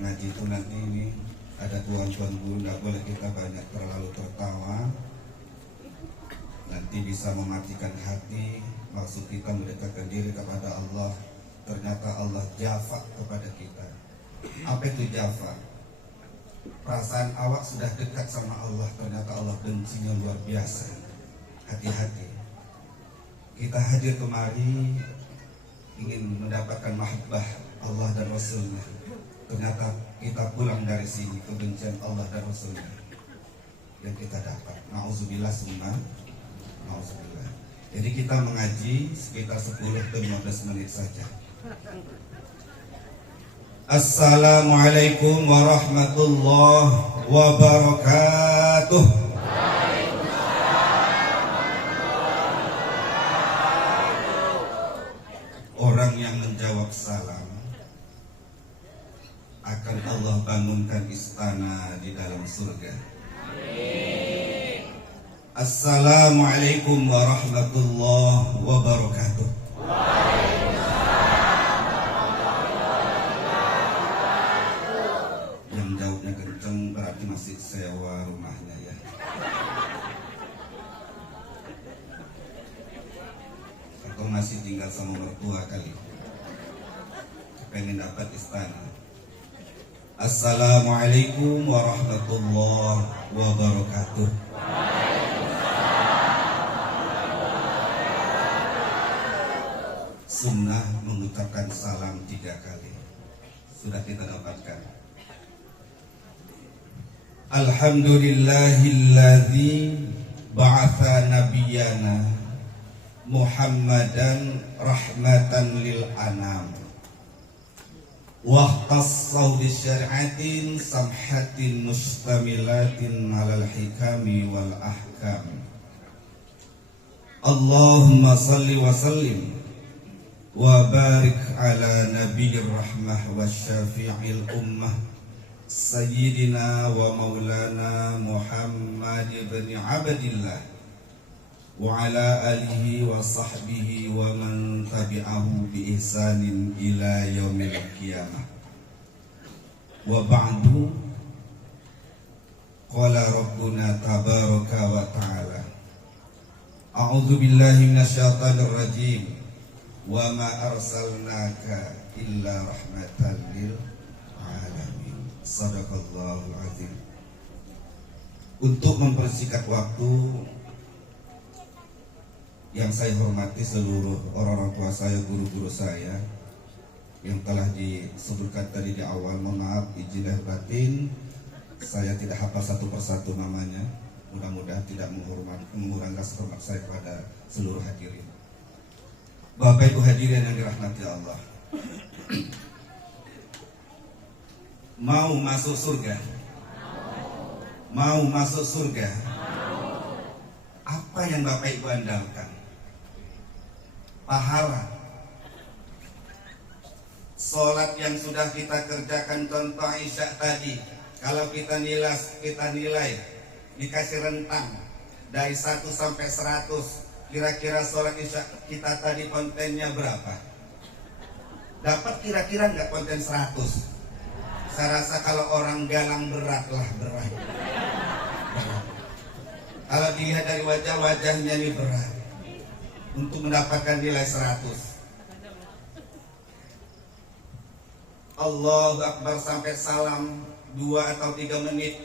ngaji itu nanti ini ada tuan-tuan guru, nggak boleh kita banyak terlalu tertawa, nanti bisa mematikan hati. Maksud kita mendekatkan diri kepada Allah, ternyata Allah jafa kepada kita. Apa itu jafa? Perasaan awak sudah dekat sama Allah, ternyata Allah bencinya luar biasa. Hati-hati. Kita hadir kemari ingin mendapatkan mahabbah Allah dan Rasulnya, ternyata kita pulang dari sini kebencian Allah dan Rasulnya yang kita dapat. Na'udzubillah summa na'udzubillah. Jadi kita mengaji sekitar 10-15 menit saja. Assalamualaikum warahmatullahi wabarakatuh. Orang yang menjawab salam akan Allah bangunkan istana di dalam surga. Amin. Assalamualaikum warahmatullahi wabarakatuh. Yang jawabnya kenceng berarti masih sewa rumahnya ya. Atau masih tinggal sama mertua kali, pengen dapat istana. Assalamualaikum warahmatullahi wabarakatuh. Sunnah mengucapkan salam 3 kali. Sudah kita dapatkan. Alhamdulillahilladzi ba'atha nabiyyana Muhammadan rahmatan lil anam wa khassahu bi syari'atin samhatin mustamilatin 'alal hikami wal ahkam. Allahumma salli wa sallim wa barik ala nabiyyir rahmah wa syafi'il ummah sayyidina wa maulana Muhammad ibn Abdillah wa ala alihi wa sahbihi wa man tabi'ahu bi ihsanin ila yaumil qiyamah. Wa ba'du, qala rabbuna tabaraka wa ta'ala, a'udzu billahi minasyaitonir rajim, wa ma arsalnaka illa rahmatan lil alamin. Shadaqallahul azim. Untuk mempersingkat waktu, yang saya hormati seluruh orang-orang tua saya, guru-guru saya yang telah disebutkan tadi di awal, mohon maaf izin lahir batin, saya tidak hafal satu persatu namanya. Mudah-mudahan tidak mengurangi rasa hormat saya kepada seluruh hadirin. Bapak Ibu hadirin yang dirahmati Allah, mau masuk surga? Mau masuk surga? Apa yang Bapak Ibu andalkan? Pahala. Sholat yang sudah kita kerjakan, contoh Isya tadi, kalau kita nilai dikasih rentang dari 1 sampai 100, kira-kira sholat Isya kita tadi kontennya berapa? Dapat kira-kira nggak konten 100? Saya rasa kalau orang galang berat. Kalau dilihat dari wajah-wajahnya ini berat untuk mendapatkan nilai 100. Allahu Akbar sampai salam 2 atau 3 menit.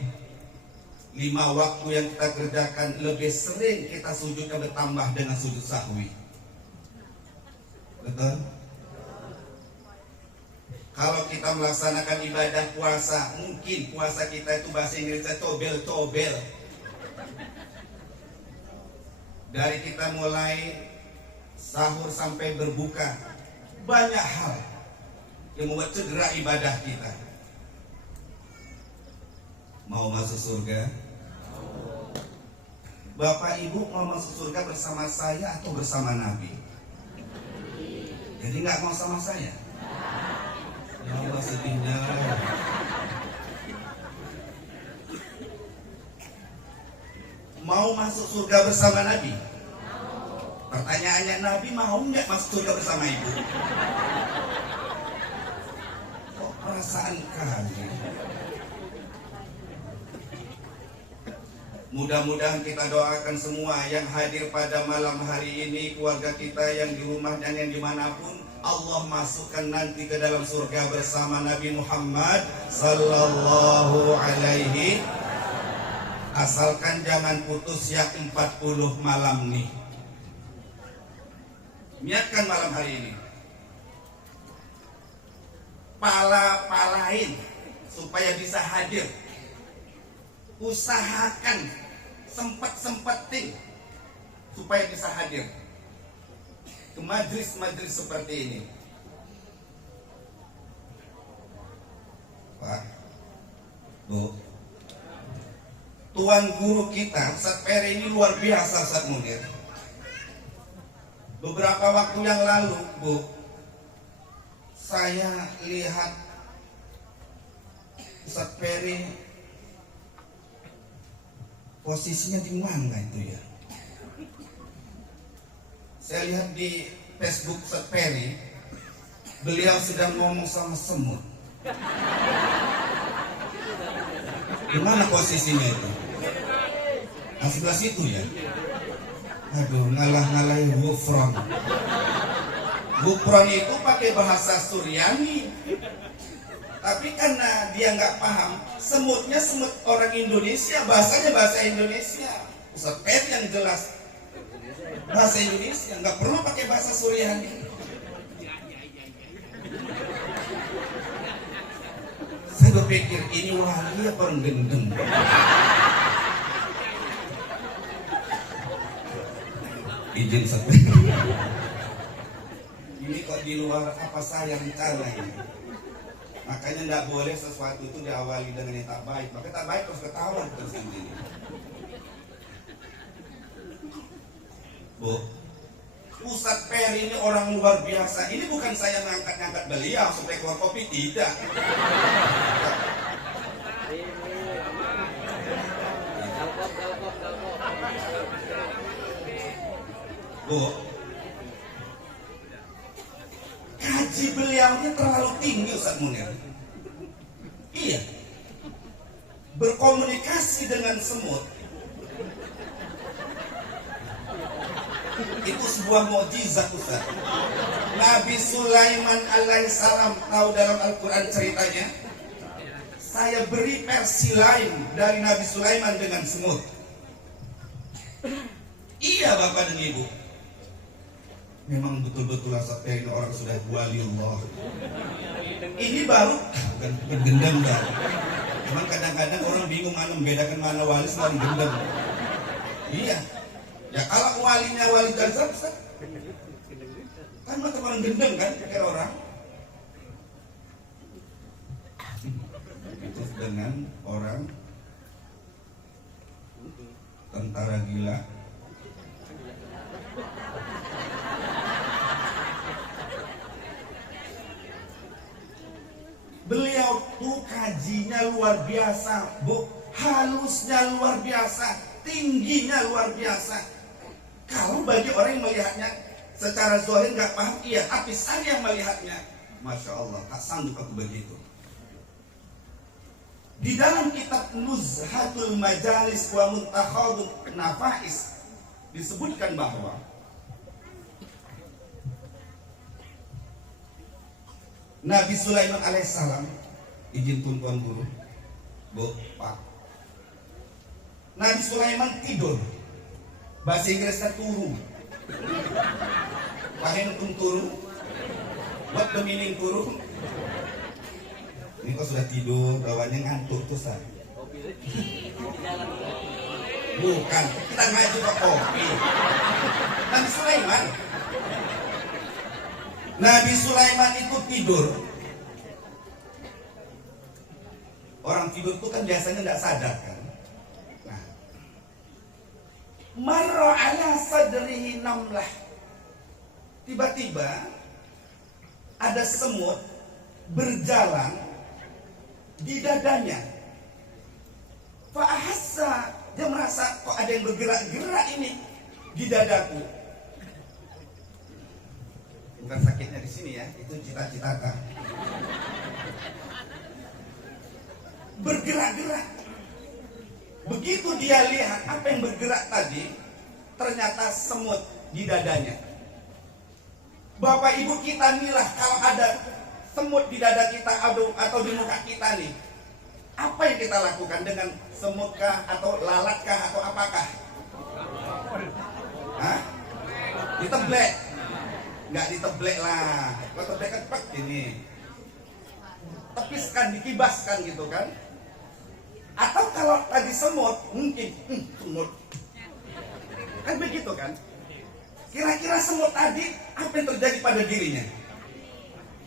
5 waktu yang kita kerjakan, lebih sering kita sujudnya bertambah dengan sujud sahwi. Betul? Kalau kita melaksanakan ibadah puasa, mungkin puasa kita itu bahasa Inggrisnya tobel. Dari kita mulai sahur sampai berbuka, banyak hal yang membuat cedera ibadah kita. Mau masuk surga? Bapak Ibu mau masuk surga bersama saya atau bersama Nabi? Jadi nggak mau sama saya? Ya Allah, sedihnya. Mau masuk surga bersama Nabi? Pertanyaannya, Nabi mau nggak masuk surga bersama Ibu? Kok perasaan kali. Mudah-mudahan kita doakan semua yang hadir pada malam hari ini, keluarga kita yang di rumah dan yang dimanapun, Allah masukkan nanti ke dalam surga bersama Nabi Muhammad sallallahu alaihi. Asalkan jangan putus ya 40 malam nih. Niatkan malam hari ini, pala-palain supaya bisa hadir. Usahakan sempat-sempetin supaya bisa hadir ke majelis-majelis seperti ini. Pak, Bu, Tuan guru kita Ustaz Peri ini luar biasa, Ustaz Munir. Beberapa waktu yang lalu, Bu, saya lihat Ustaz Peri posisinya di mana itu ya? Saya lihat di Facebook Ustaz Peri, beliau sedang ngomong sama semut. Di mana posisinya itu? Nah, sebelah situ ya. Aduh, ngalah-ngalahin Gufron. Gufron itu pakai bahasa Suryani. Tapi karena dia nggak paham, semutnya semut orang Indonesia, bahasanya bahasa Indonesia. Ustaz Peri yang jelas bahasa Indonesia, nggak perlu pakai bahasa Suryani. Saya berpikir ini wali apa orang gendeng? Izin Ustaz Peri. Ini kok di luar apa saya rencana ini? Makanya tidak boleh sesuatu itu diawali dengan yang tak baik. Maka tak baik terus ketahuan tersendiri. Bu, Ustaz Peri ini orang luar biasa. Ini bukan saya mengangkat-ngangkat beliau supaya keluar kopi, tidak. Bu, kaji beliaunya terlalu tinggi, Ustaz Munir. Iya, berkomunikasi dengan semut itu sebuah mukjizat, Ustaz. Nabi Sulaiman alaihissalam, tahu dalam Al-Quran ceritanya, saya beri versi lain dari Nabi Sulaiman dengan semut. Iya Bapak dan Ibu, memang betul-betul Ustaz Peri orang sudah waliullah. Ini baru bukan gendam dah. Memang kadang-kadang orang bingung mana membedakan mana wali sama gendam. Iya. Ya kalau walinya wali gazab, kan macam orang gendam kan, kayak orang. Itu dengan orang tentara gila. Beliau tuh kajinya luar biasa, Bu. Halusnya luar biasa, tingginya luar biasa. Kalau bagi orang yang melihatnya secara zahir nggak paham, iya. Tapi saya yang melihatnya, Masya Allah, tak sanggup aku begitu. Di dalam kitab Nuzhatul Majalis wa Muntakhadun Nafais disebutkan bahwa Nabi Sulaiman alaihissalam, izin tuan guru, Bu, Pak. Nabi Sulaiman tidur. Bahasa Inggrisnya turu. Pahen untuk turu. What the meaning turu? Ini kok sudah tidur, bawahnya ngantuk tuh, San. Bukan, kita ngaji ke kopi. Nabi Sulaiman. Nabi Sulaiman itu tidur. Orang tidur itu kan biasanya tidak sadar kan. Nah, marra ala sadrihi namlah. Tiba-tiba ada semut berjalan di dadanya. Fa'ahassa, dia merasa kok ada yang bergerak-gerak ini di dadaku. Bukan sakitnya di sini ya, itu cita-cita kan. bergerak-gerak. Begitu dia lihat apa yang bergerak tadi, ternyata semut di dadanya. Bapak ibu kita inilah, kalau ada semut di dada kita atau di muka kita nih, apa yang kita lakukan dengan semutkah atau lalatkah atau apakah? Hah? Diteblek? Nggak diteblek lah. Kalau teblek kan pak ini, tepiskan, dikibaskan gitu kan? Atau kalau tadi semut, mungkin semut, kan begitu kan? Kira-kira semut tadi apa yang terjadi pada dirinya?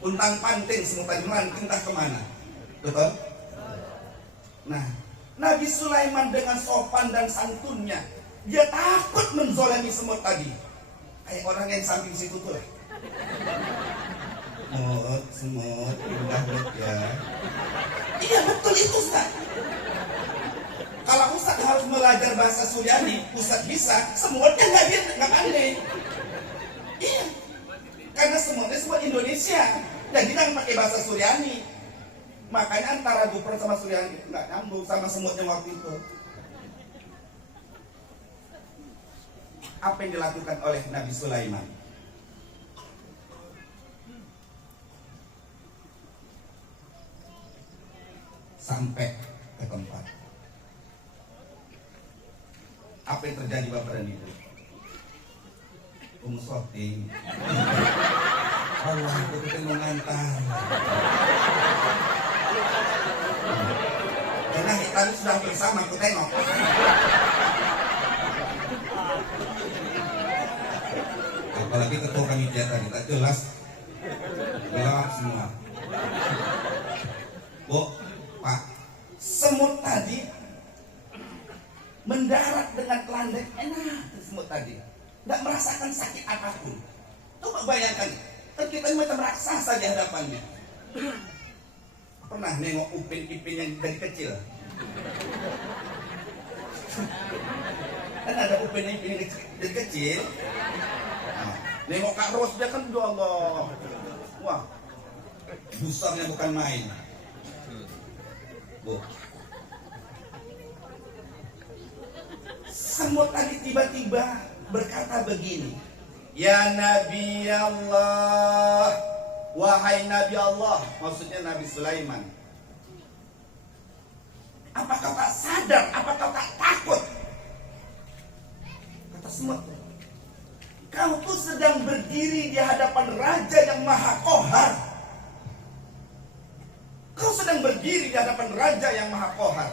Untang panting semut tadi melanting entah kemana, betul? Nah, Nabi Sulaiman dengan sopan dan santunnya, dia takut menzolimi semut tadi. Kayak orang yang samping situ tuh lah. Semut, indah ya. Iya betul itu Ustaz. Kalau Ustaz harus belajar bahasa Suryani, Ustaz bisa, semutnya nggak aneh. Iya, karena semutnya semut Indonesia, dan kita pakai bahasa Suryani. Makanya antara Gupron sama Suryani nggak nyambung sama semutnya waktu itu. Apa yang dilakukan oleh Nabi Sulaiman? Sampai ke tempat. Apa yang terjadi Bapak dan Ibu? Shooting. Allah, aku tuh mengantar. Karena kita sudah bersama, aku tengok. Apalagi ketua panitia tadi, tak jelas. Gelap semua. Bu, Pak, semut tadi mendarat dengan landai enak. Semut tadi nggak merasakan sakit apapun. Coba bayangkan, kan kita ini macam raksasa di hadapannya. Pernah nengok Upin Ipin yang dari kecil? Kan ada Upin Ipin yang dari kecil. Nah, nengok Kak Ros dia kan, ya Allah, wah, besarnya bukan main. Bu, semut tadi tiba-tiba berkata begini, ya Nabi Allah, wahai Nabi Allah, maksudnya Nabi Sulaiman, apa kau tak sadar, apa kau tak takut? Kata semut, kau tuh sedang berdiri di hadapan Raja yang Maha Qahar. Kau sedang berdiri di hadapan Raja yang Maha Qahar.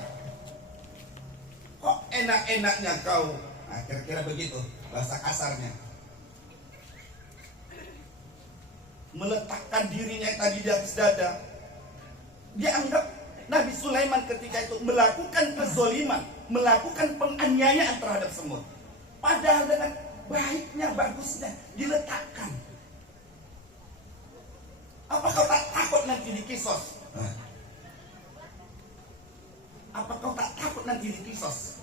Kok enak-enaknya kau, nah, kira-kira begitu bahasa kasarnya, meletakkan dirinya tadi di atas dada. Dia anggap Nabi Sulaiman ketika itu melakukan kezoliman, melakukan penganiayaan terhadap semut. Padahal dengan baiknya, bagusnya diletakkan. Apa kau tak takut nanti dikisos? Apa kau tak takut nanti dikisos?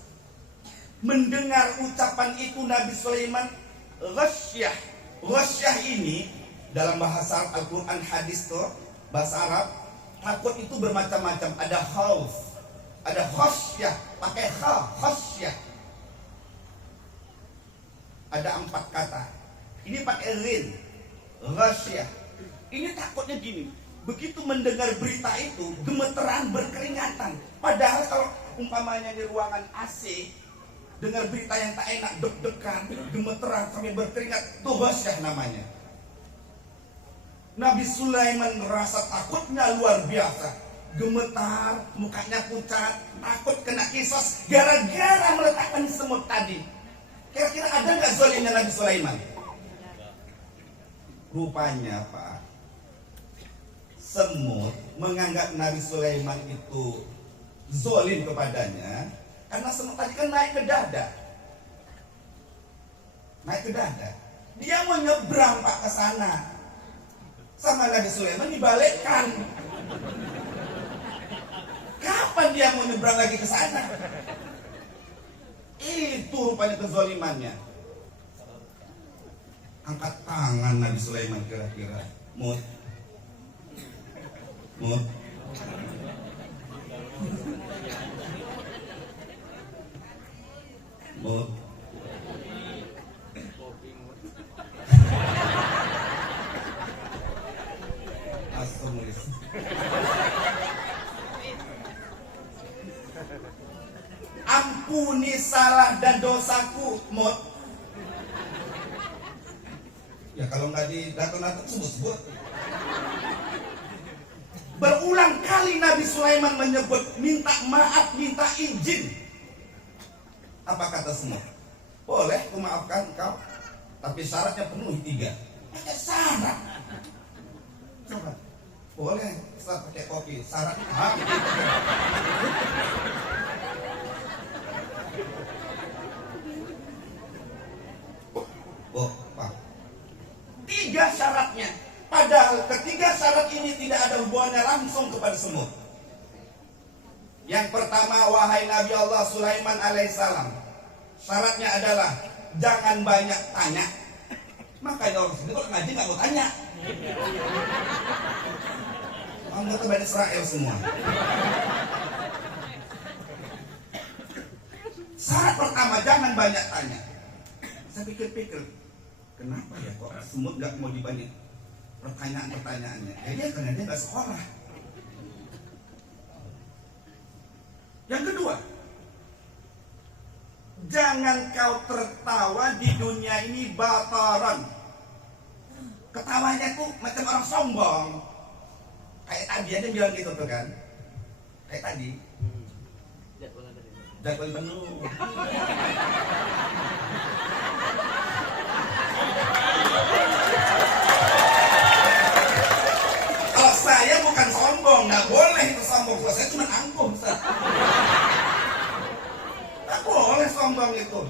Mendengar ucapan itu Nabi Sulaiman ghasyah. Ghasyah ini dalam bahasa Al-Quran hadis tuh, bahasa Arab, takut itu bermacam-macam. Ada khauf, ada khasyah, pakai kha, khasyah. Ada 4 kata. Ini pakai rin, ghasyah. Ini takutnya gini, begitu mendengar berita itu gemeteran, berkeringatan. Padahal kalau umpamanya di ruangan AC, dengar berita yang tak enak, deg-degan, gemeteran sampai berkeringat, itu ghasyah namanya. Nabi Sulaiman merasa takutnya luar biasa, gemetar, mukanya pucat, takut kena kisos gara-gara meletakkan semut tadi. Kira-kira ada nggak zolimnya Nabi Sulaiman? Rupanya Pak, semut menganggap Nabi Sulaiman itu zolim kepadanya karena semut tadi kan naik ke dada. Naik ke dada. Dia mau nyebrang Pak ke sana. Sama Nabi Sulaiman dibalikkan. Kapan dia mau nyebrang lagi ke sana? Itu rupanya kezolimannya. Angkat tangan Nabi Sulaiman kira-kira. Mut. ampuni salah dan dosaku, Mut. Ya kalau nggak didatang-datang sebut-sebut. Berulang kali Nabi Sulaiman menyebut minta maaf, minta izin. Apa kata semut? Boleh aku maafkan kau, tapi syaratnya penuhi 3. Pakai syarat. Coba. Boleh, setelah pakai kopi, syarat Pak. 3 syaratnya. Padahal ketiga syarat ini tidak ada hubungannya langsung kepada semut. Yang pertama, wahai Nabi Allah Sulaiman alaihissalam, syaratnya adalah jangan banyak tanya. Makanya orang sini kalau ngaji nggak mau tanya. Anggota Bani Israel semua. Syarat pertama, jangan banyak tanya. Saya pikir-pikir, kenapa ya kok semut nggak mau dibanyak pertanyaan-pertanyaannya? Karena dia nggak sekolah. Yang kedua, jangan kau tertawa di dunia ini bataran. Ketawanya tuh macam orang sombong. Kayak tadi aja bilang gitu tuh kan. Kayak tadi. Jadwal penuh. Kalau saya bukan sombong, nggak boleh itu sombong. Kalau saya cuma angkuh, Ustaz. Nggak boleh sombong itu.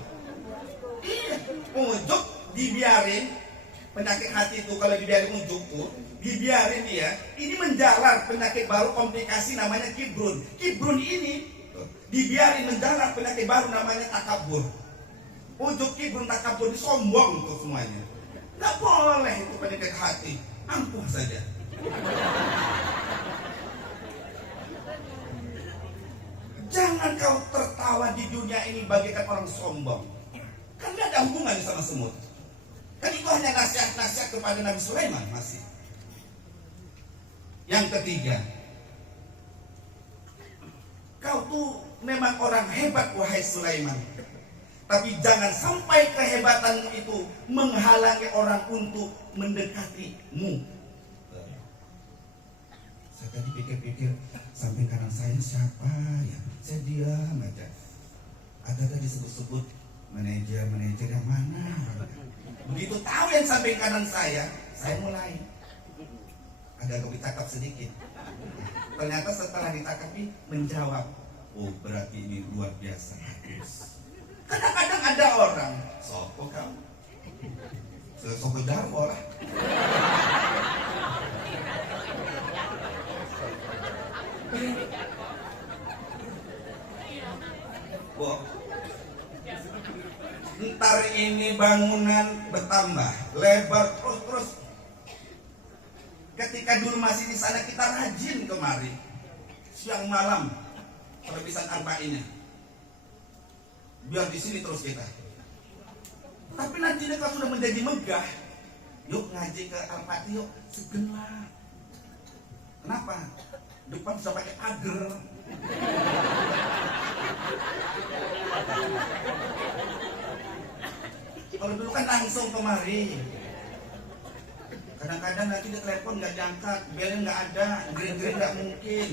Iya, ujuk dibiarin. Penyakit hati itu kalau dibiarin ujuk tuh, dibiarin dia, ini menjalar penyakit baru, komplikasi namanya kibrun. Kibrun ini dibiarin menjalar penyakit baru namanya takabur. Ujuk, kibrun, takabur, sombong tuh semuanya. Nggak boleh itu penyakit hati, ampuh saja. Jangan kau tertawa di dunia ini bagaikan orang sombong. Kan gak ada hubungannya sama semut. Kan itu hanya nasihat-nasihat kepada Nabi Sulaiman masih. Yang ketiga, kau tuh memang orang hebat wahai Sulaiman. Tapi jangan sampai kehebatanmu itu menghalangi orang untuk mendekatimu. Saya tadi pikir-pikir, samping kanan saya siapa ya? Saya diam aja. Ada disebut-sebut manajer yang mana? Begitu tahu yang samping kanan saya mulai agak bercakap sedikit. Ternyata setelah ditangkapi menjawab, oh berarti ini luar biasa. Kadang-kadang ada orang, sopo kamu? Sopo jarwo lah. Ntar ini bangunan bertambah lebar terus. Ketika dulu masih di sana kita rajin kemari siang malam perpisahan arba'innya. Biar di sini terus kita. Tapi nanti kalau sudah menjadi megah, yuk ngaji ke Al-Fatih yuk segenlah. Kenapa? Depan bisa pakai pagar. Kalau dulu kan langsung kemari. Kadang-kadang nanti dia telepon nggak diangkat, belnya nggak ada, green nggak mungkin.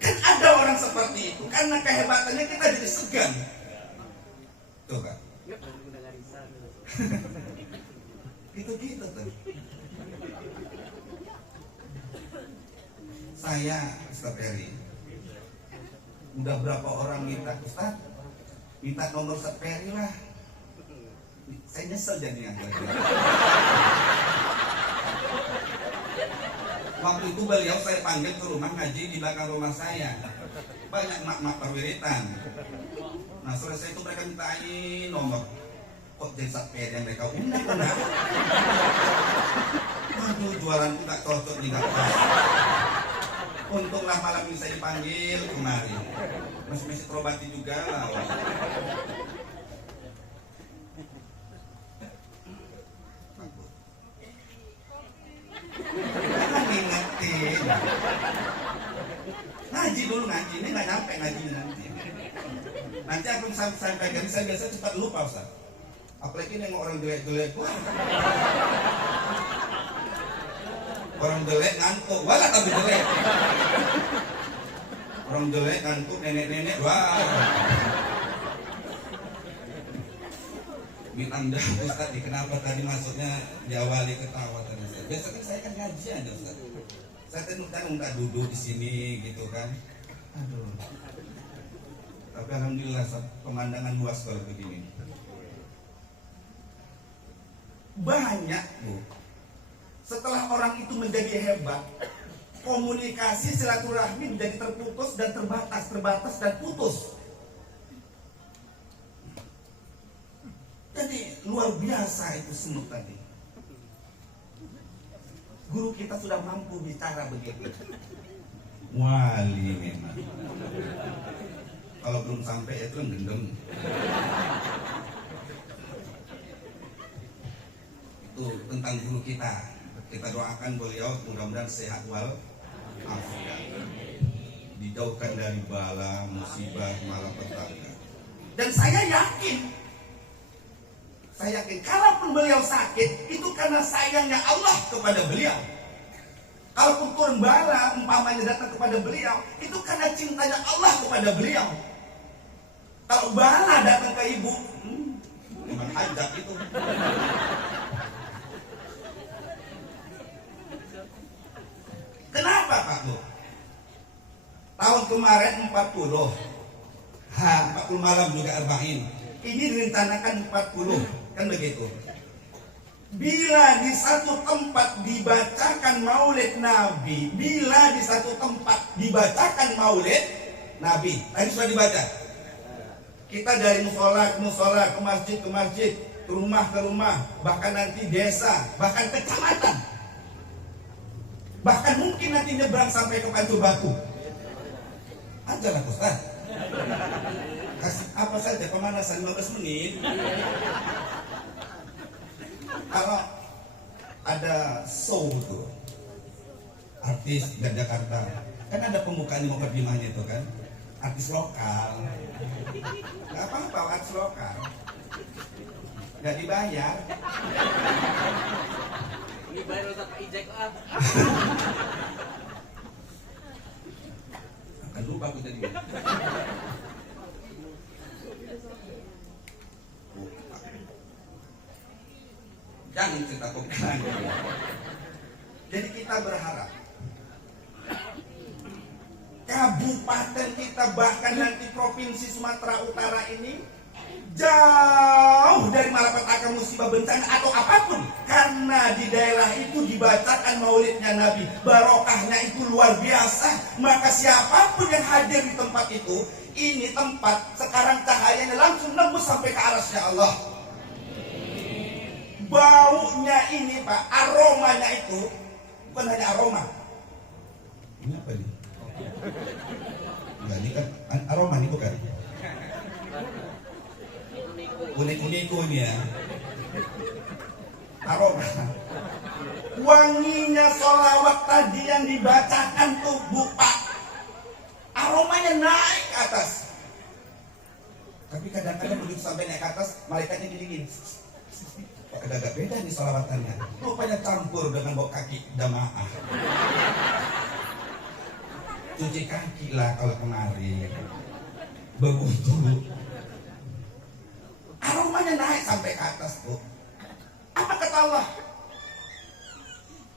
Kan ada orang seperti itu, karena kehebatannya kita jadi segan. Tuh kan? Gitu-gitu tuh. Saya, Ustaz Ferry, udah berapa orang minta, Ustaz, minta nomor Ustaz Ferry lah. Saya nyesel jadinya. Waktu itu beliau saya panggil ke rumah ngaji di belakang rumah saya. Banyak mak-mak perwiritan. Nah selesai itu mereka mintain nomor. Kok jadi Ustaz Ferry yang mereka undang? Aduh jualanku gak cocok nih, gak pas. Untunglah malam ini saya dipanggil kemari. Masih terobati juga lah. Jangan dulu ngaji, ini nggak nyampe ngaji nanti. Nanti aku sampaikan, saya biasa cepat lupa Ustaz. Apalagi nengok orang jelek-jelek, wah. Orang jelek ngantuk, wala tapi jelek. Orang jelek ngantuk, nenek-nenek, wah. Bintang dah Ustaz, kenapa tadi masuknya diawali ketawa tadi Ustaz? Biasanya saya kan ngaji aja Ustaz. Saya kan minta duduk di sini gitu kan. Aduh. Tapi alhamdulillah pemandangan luas kalau begini. Banyak Bu. Setelah orang itu menjadi hebat, komunikasi silaturahmi menjadi terputus dan terbatas dan putus. Jadi luar biasa itu semut tadi. Guru kita sudah mampu bicara begitu. Wali memang. Kalau belum sampai itu gendeng. Itu tentang guru kita. Kita doakan beliau mudah-mudahan sehat wal afiat. Dijauhkan dari bala, musibah, malapetaka. Dan saya yakin kalaupun beliau sakit itu karena sayangnya Allah kepada beliau. Kalaupun turun bala umpamanya datang kepada beliau, itu karena cintanya Allah kepada beliau. Kalau bala datang ke ibu, memang hajat itu. Kenapa Pak Bu? Tahun kemarin 40 malam juga arba'in. Ini direncanakan 40. Kan begitu. Bila di satu tempat dibacakan maulid Nabi, tadi sudah dibaca. Kita dari musola ke musola, ke masjid, ke rumah, bahkan nanti desa, bahkan kecamatan. Bahkan mungkin nanti nyebrang sampai ke Pancur Batu. Ajalah Ustaz. Kasih apa saja pemanasan 15 menit. Kalau ada show tuh artis dari Jakarta, kan ada pembukaan di mukadimahnya itu kan, artis lokal. Gak apa-apa artis lokal, gak dibayar. Dibayar untuk Pak Ijek lah. Akan lupa aku tadi. Jangan cerita kopian. Jadi kita berharap kabupaten kita, bahkan nanti provinsi Sumatera Utara ini jauh dari malapetaka, musibah, bencana atau apapun, karena di daerah itu dibacakan maulidnya Nabi, barokahnya itu luar biasa. Maka siapapun yang hadir di tempat itu, ini tempat sekarang cahayanya langsung nembus sampai ke arasnya Allah. Baunya ini Pak, aromanya itu bukan hanya aroma. Ini apa nih? Enggak, ini kan aroma nih bukan? Unik-unik ini ya. Aroma. Wanginya sholawat tadi yang dibacakan tuh Bu Pak, aromanya naik ke atas. Tapi kadang-kadang begitu sampai naik ke atas, malaikatnya dingin. Agak beda nih sholawatannya. Rupanya campur dengan bau kaki jamaah. Cuci kaki lah kalau kemarin. Berwudu. Aromanya naik sampai ke atas Bu. Apa kata Allah?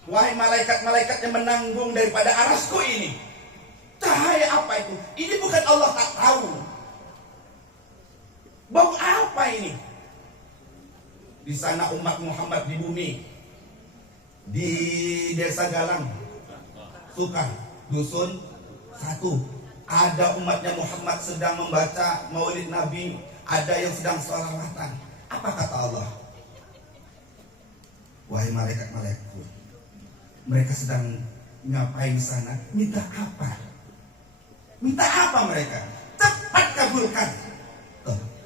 Wahai malaikat-malaikat yang menanggung daripada arasku ini, cahaya apa itu? Ini bukan Allah tak tahu. Bau apa ini? Di sana umat Muhammad di bumi, di desa Galang, Sukan, dusun 1, ada umatnya Muhammad sedang membaca maulid Nabi, ada yang sedang sholawatan. Apa kata Allah? Wahai malaikat-malaikatku, mereka sedang ngapain di sana? Minta apa? Minta apa mereka? Cepat kabulkan.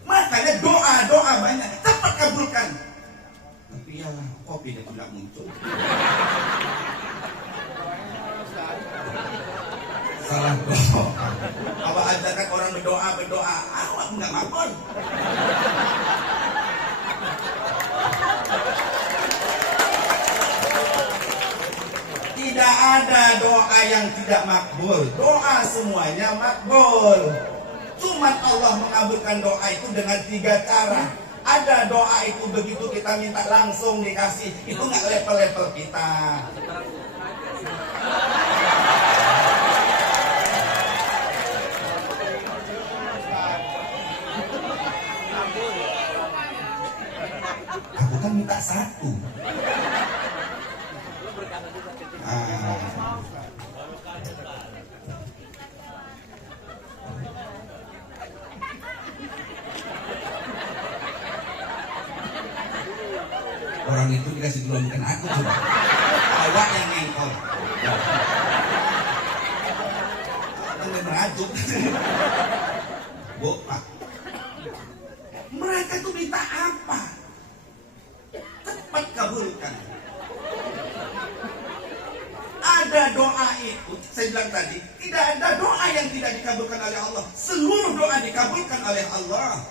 Makanya doa banyak, cepat kabulkan. Tapi ya kopi dia tidak muncul. Salah doa. Awak ajarkan orang berdoa, awak nggak makbul. Tidak ada doa yang tidak makbul. Doa semuanya makbul. Cuman Allah mengabulkan doa itu dengan 3 cara. Ada doa itu begitu kita minta langsung dikasih. Itu nggak level-level kita. Aku kan minta 1. Orang itu dikasih dulu bukan aku coba. Awak yang ngengkol. Kan merajuk. Bu, Pak. Mereka tuh minta apa? Cepat kabulkan. Ada doa itu, saya bilang tadi, tidak ada doa yang tidak dikabulkan oleh Allah. Seluruh doa dikabulkan oleh Allah.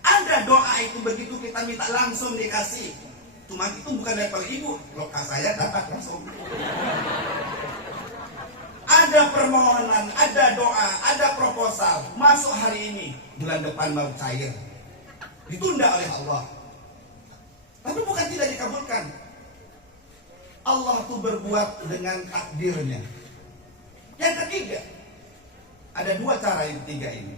Ada doa itu begitu kita minta langsung dikasih. Cuma itu bukan level ibu. Kalau saya dapat langsung. Ada permohonan, ada doa, ada proposal. Masuk hari ini, bulan depan baru cair. Ditunda oleh Allah. Tapi bukan tidak dikabulkan. Allah tuh berbuat dengan takdirnya. Yang ketiga, ada 2 cara yang ketiga ini.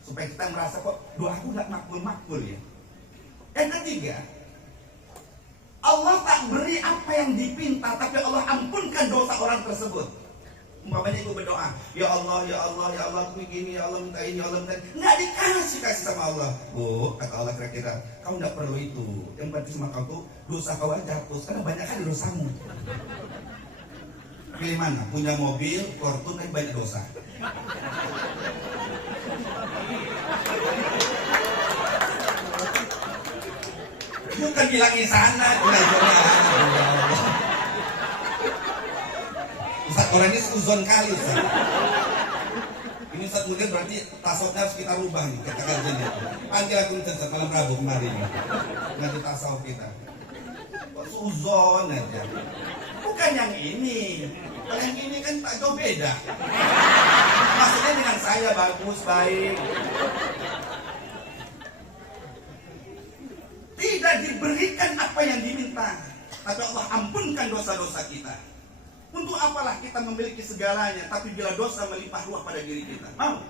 Supaya kita merasa kok doaku gak makbul-makbul ya. Yang ketiga, Allah tak beri apa yang dipinta, tapi Allah ampunkan dosa orang tersebut. Umpamanya ibu berdoa, ya Allah, aku begini, ya Allah minta ini, ya Allah minta ini. Nggak dikasih sama Allah. Bu, kata Allah kira-kira, kau nggak perlu itu. Yang penting sama kau tuh dosa kau aja hapus, karena banyak kan dosamu. Pilih mana? Punya mobil, fortune, tapi banyak dosa. Bukan bilangin sana, Ustaz orangnya suzon kali Ustaz. Ini Ustaz mungkin berarti tasawufnya harus kita rubah nih, kata kajiannya. Panggil aku Ustaz malam Rabu kemarin nih. Nanti tasawuf kita. Kok suzon aja. Bukan yang ini. Kalau yang ini kan tak jauh beda. Maksudnya dengan saya bagus, baik. Tidak diberikan apa yang diminta, tapi Allah ampunkan dosa-dosa kita. Untuk apalah kita memiliki segalanya, tapi bila dosa melimpah ruah pada diri kita? Mau?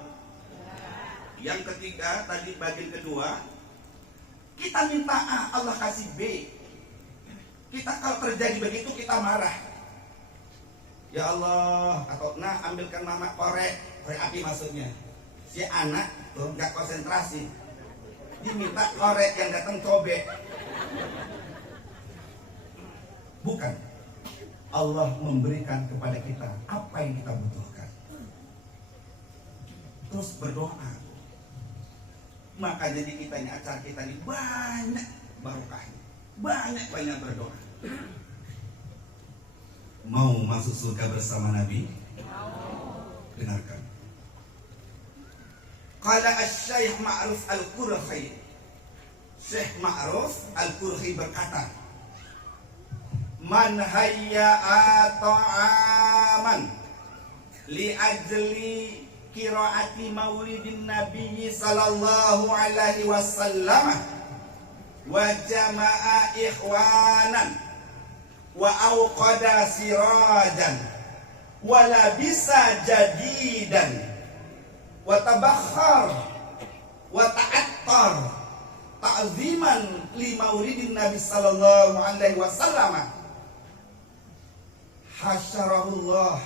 Yang ketiga, tadi bagian kedua, kita minta A, Allah kasih B. Kita kalau terjadi begitu kita marah. Ya Allah, atau nah ambilkan mama korek api maksudnya. Si anak tuh nggak konsentrasi. Diminta korek yang datang cobek. Bukan. Allah memberikan kepada kita apa yang kita butuhkan. Terus berdoa. Maka jadi kita ini acara kita ini banyak barokahnya. Banyak berdoa. Mau masuk surga bersama Nabi? Dengarkan. Qala Asy-Syaikh Ma'ruf Al-Qurhi. Syekh Ma'ruf Al-Qurhi berkata, "Man hayya'a ta'aman li ajli qiraati maulidin Nabi sallallahu alaihi wasallam wa jama'a ikhwanan wa awqada sirajan wa labisa jadidan wa tabakhar wa ta'attar ta'ziman li maulidin Nabi sallallahu alaihi wasallam hasyarahullah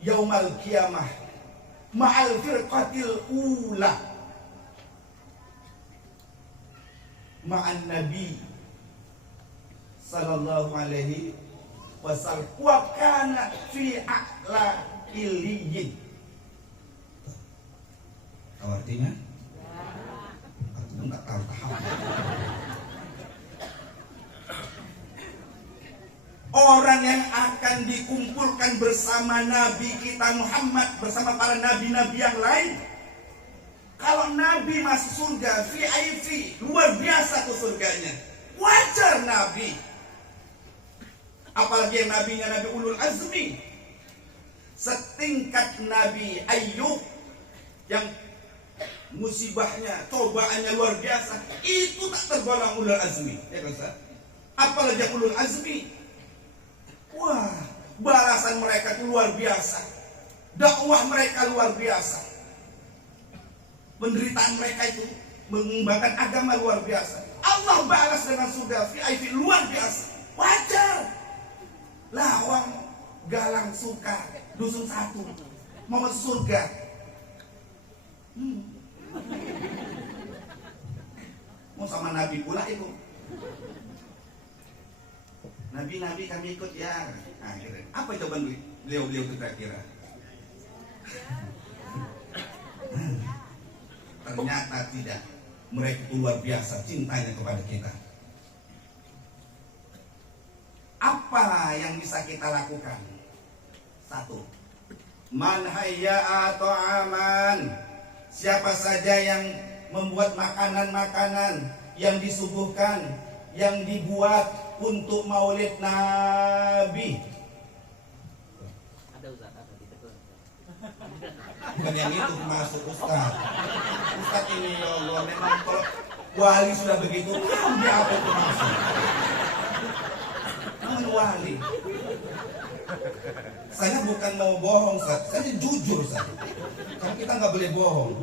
yaumal qiyamah ma'al firqatil ula ma'an Nabi sallallahu alaihi wasallam wa kana fi a'la illiyin. Artinya? Aku pun tak tahu. Orang orang yang akan dikumpulkan bersama Nabi kita Muhammad, bersama para nabi-nabi yang lain. Kalau Nabi masuk surga VIP, luar biasa tuh surganya, wajar Nabi. Apalagi yang nabinya Nabi Ulul Azmi, setingkat Nabi Ayub yang musibahnya, cobaannya luar biasa, itu tak tergolong Ulul Azmi, ya kan Ustaz? Apalagi yang Ulul Azmi, wah, balasan mereka itu luar biasa, dakwah mereka luar biasa, penderitaan mereka itu mengembangkan agama luar biasa. Allah balas dengan surga VIP luar biasa, wajar. Lawang Galang Suka Dusun 1 mau masuk surga. Mau sama Nabi pula itu. Nabi-nabi kami ikut ya. Akhirnya apa jawaban beliau itu kira-kira? Ternyata tidak. Mereka luar biasa cintanya kepada kita. Apa yang bisa kita lakukan? 1. Man hayya'a ta'aman. Siapa saja yang membuat makanan-makanan yang disuguhkan, yang dibuat untuk maulid Nabi. Ada Ustaz, ada di depan. Bukan yang itu masuk Ustaz. Ustaz ini ya Allah, memang kalau wali sudah begitu, dia apa itu maksud? Namanya wali. Saya bukan mau bohong Ustaz, saya jujur Ustaz. Karena kita nggak boleh bohong.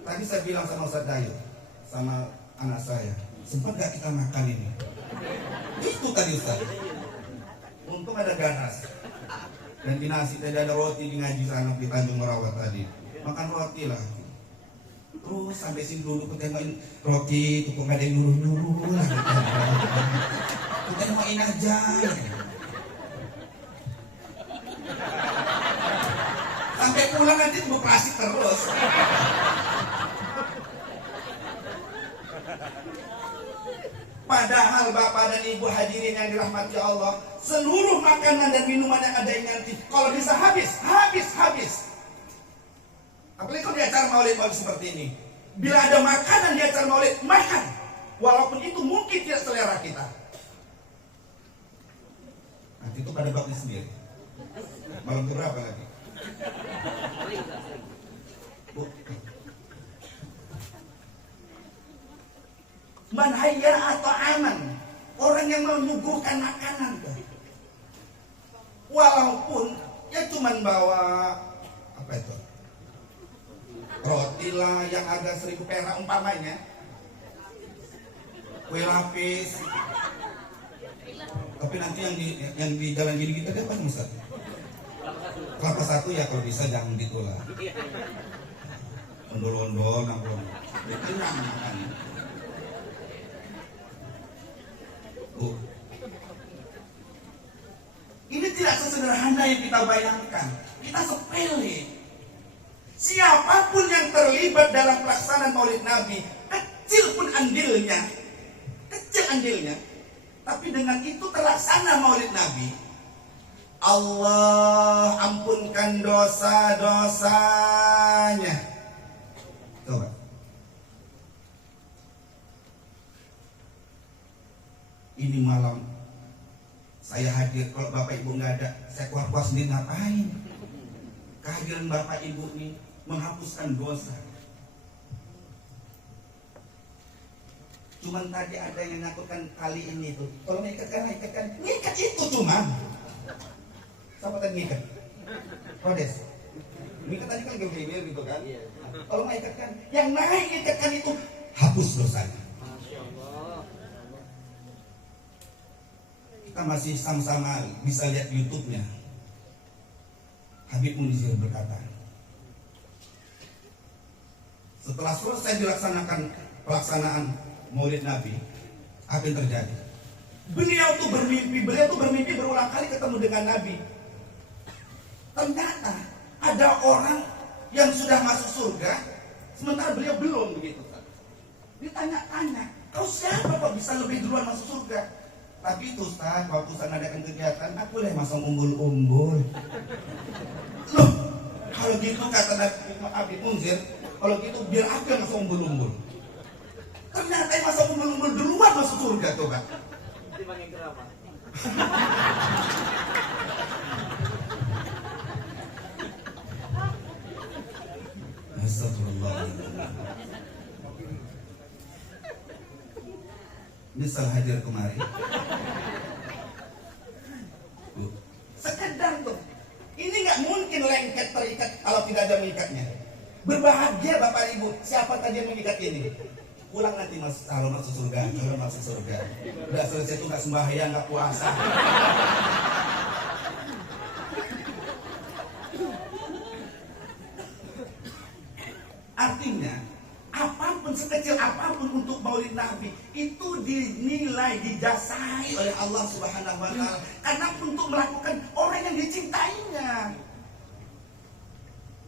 Tadi saya bilang sama Ustaz Dayo, sama anak saya, sempat gak kita makan ini? Itu tadi Ustaz. Untung ada ganas. Dan di nasi tadi ada roti di ngaji sana di Tanjung Merawat tadi. Makan roti lah. Terus sampai sini dulu kutengokin roti, itu kok gak ada yang nyuruh-nyuruh lah. Kutengokin aja. Sampai pulang nanti beroperasi terus. Padahal Bapak dan Ibu hadirin yang dirahmati Allah, seluruh makanan dan minuman yang ada ini nanti, kalau bisa habis. Apalagi kalau di acara maulid seperti ini. Bila ada makanan di acara maulid, makan. Walaupun itu mungkin tidak selera kita. Nanti itu pada babnya sendiri. Malam berapa lagi? Bu. Man hayya atau aman, orang yang menyuguhkan makanan tuh. Walaupun ya cuman bawa apa itu, roti lah yang harga 1.000 perak umpamanya, kue lapis. Tapi nanti yang di jalan gini kita dapat Ustaz. Kelapa satu ya kalau bisa jangan gitulah. Ondol-ondol nanggung. Kenyang makan. Ini tidak sesederhana yang kita bayangkan. Kita sepele. Siapapun yang terlibat dalam pelaksanaan maulid Nabi, kecil pun andilnya, tapi dengan itu terlaksana maulid Nabi, Allah ampunkan dosa-dosanya. Coba. Ini malam saya hadir, kalau Bapak Ibu nggak ada, saya keluar sendiri ngapain? Kehadiran Bapak Ibu ini menghapuskan dosa. Cuman tadi ada yang nyangkutkan kali ini tuh, kalau ngikatkan, ngikat itu cuman. Siapa tadi ngikat? Kodes. Ngikat tadi kan gini gitu kan? Kalau ngikatkan, yang naik ngikatkan itu hapus dosanya. Kita masih sama-sama bisa lihat YouTube-nya. Habib Munizir berkata, setelah selesai dilaksanakan pelaksanaan Maulid Nabi, apa yang terjadi? Beliau tuh bermimpi berulang kali ketemu dengan Nabi. Ternyata ada orang yang sudah masuk surga, sementara beliau belum begitu. Ditanya-tanya, kau siapa kok bisa lebih duluan masuk surga? Tapi itu Ustaz, waktu saya adakan kegiatan, aku boleh masang umbul-umbul. Loh, kalau gitu kata Nabi Munzir, kalau gitu biar aku yang masang umbul-umbul. Ternyata yang masang umbul-umbul duluan masuk surga tuh Pak. Nanti pakai gerabah. Astagfirullahaladzim. Misal hadir kemari. Sekedar tuh. Ini nggak mungkin lengket terikat kalau tidak ada mengikatnya. Berbahagia Bapak Ibu, siapa tadi yang mengikat ini? Pulang nanti mas, kalau masuk surga, kalau masuk surga. Udah selesai itu nggak sembahyang, nggak puasa. Artinya, apapun sekecil apapun untuk Maulid Nabi itu dinilai, dijasai oleh Allah Subhanahu wa taala karena untuk melakukan orang yang dicintainya.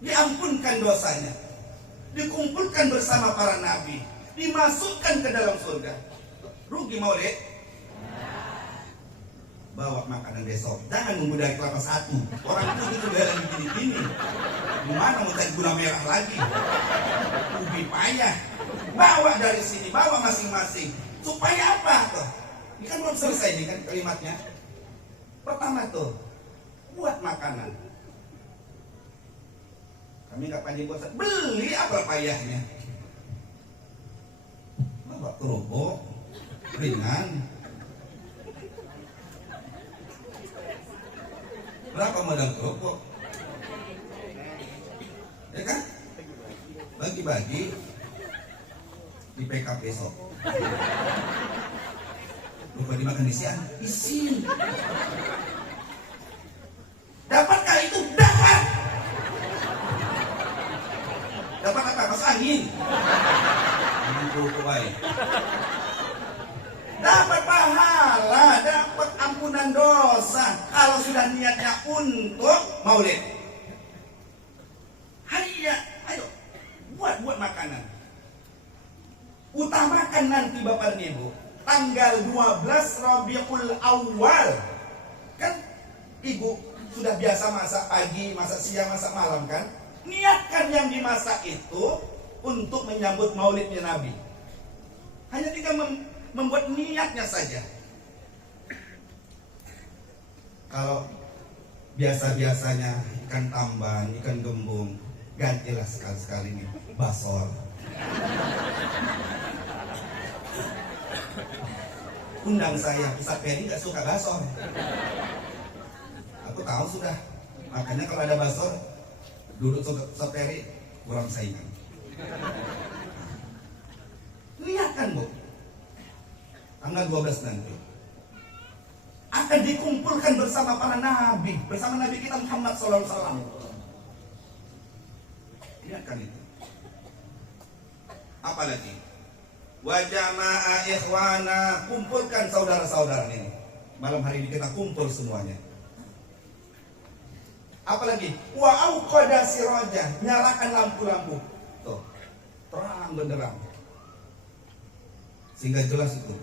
Diampunkan dosanya, dikumpulkan bersama para nabi, dimasukkan ke dalam surga. Rugi Maulid? Bawa makanan besok, jangan memudai kelapa satu. Orang itu udah lagi gini-gini. Gimana mau cari gula merah lagi? Ubi payah. Bawa dari sini, bawa masing-masing. Supaya apa tuh? Ini kan belum selesai nih kan kalimatnya. Pertama tuh, buat makanan. Kami nggak pandai buat, beli apa payahnya? Bawa kerupuk, ringan. Berapa modal kerupuk? Ya kan? Bagi-bagi di PK besok. Lupa dimakan isian? Isi. Dapatkah itu? Dapat. Dapat apa? Masuk angin. Angin kerupuk baik. Dapat pahala, dapat ampunan dosa kalau sudah niatnya untuk Maulid. Ayo, buat makanan. Utamakan nanti Bapak dan Ibu, tanggal 12 Rabiul Awal. Kan Ibu sudah biasa masak pagi, masak siang, masak malam kan? Niatkan yang dimasak itu untuk menyambut Maulidnya Nabi. Hanya tinggal membuat niatnya saja. Kalau biasa-biasanya ikan tamban, ikan gembung, gantilah sekali-sekali ini basor. Undang saya, Ustaz Ferry gak suka basor. Aku tahu sudah. Makanya kalau ada basor, duduk Ustaz Ferry kurang saingan. Niatkan Bu, tanggal 12 nanti akan dikumpulkan bersama para nabi, bersama Nabi kita Muhammad SAW. Lihatkan itu. Apalagi wa jama'a ikhwana, kumpulkan saudara-saudara ini. Malam hari ini kita kumpul semuanya. Apalagi wa auqada siraja, nyalakan lampu-lampu. Tuh, terang benderang. Sehingga jelas itu.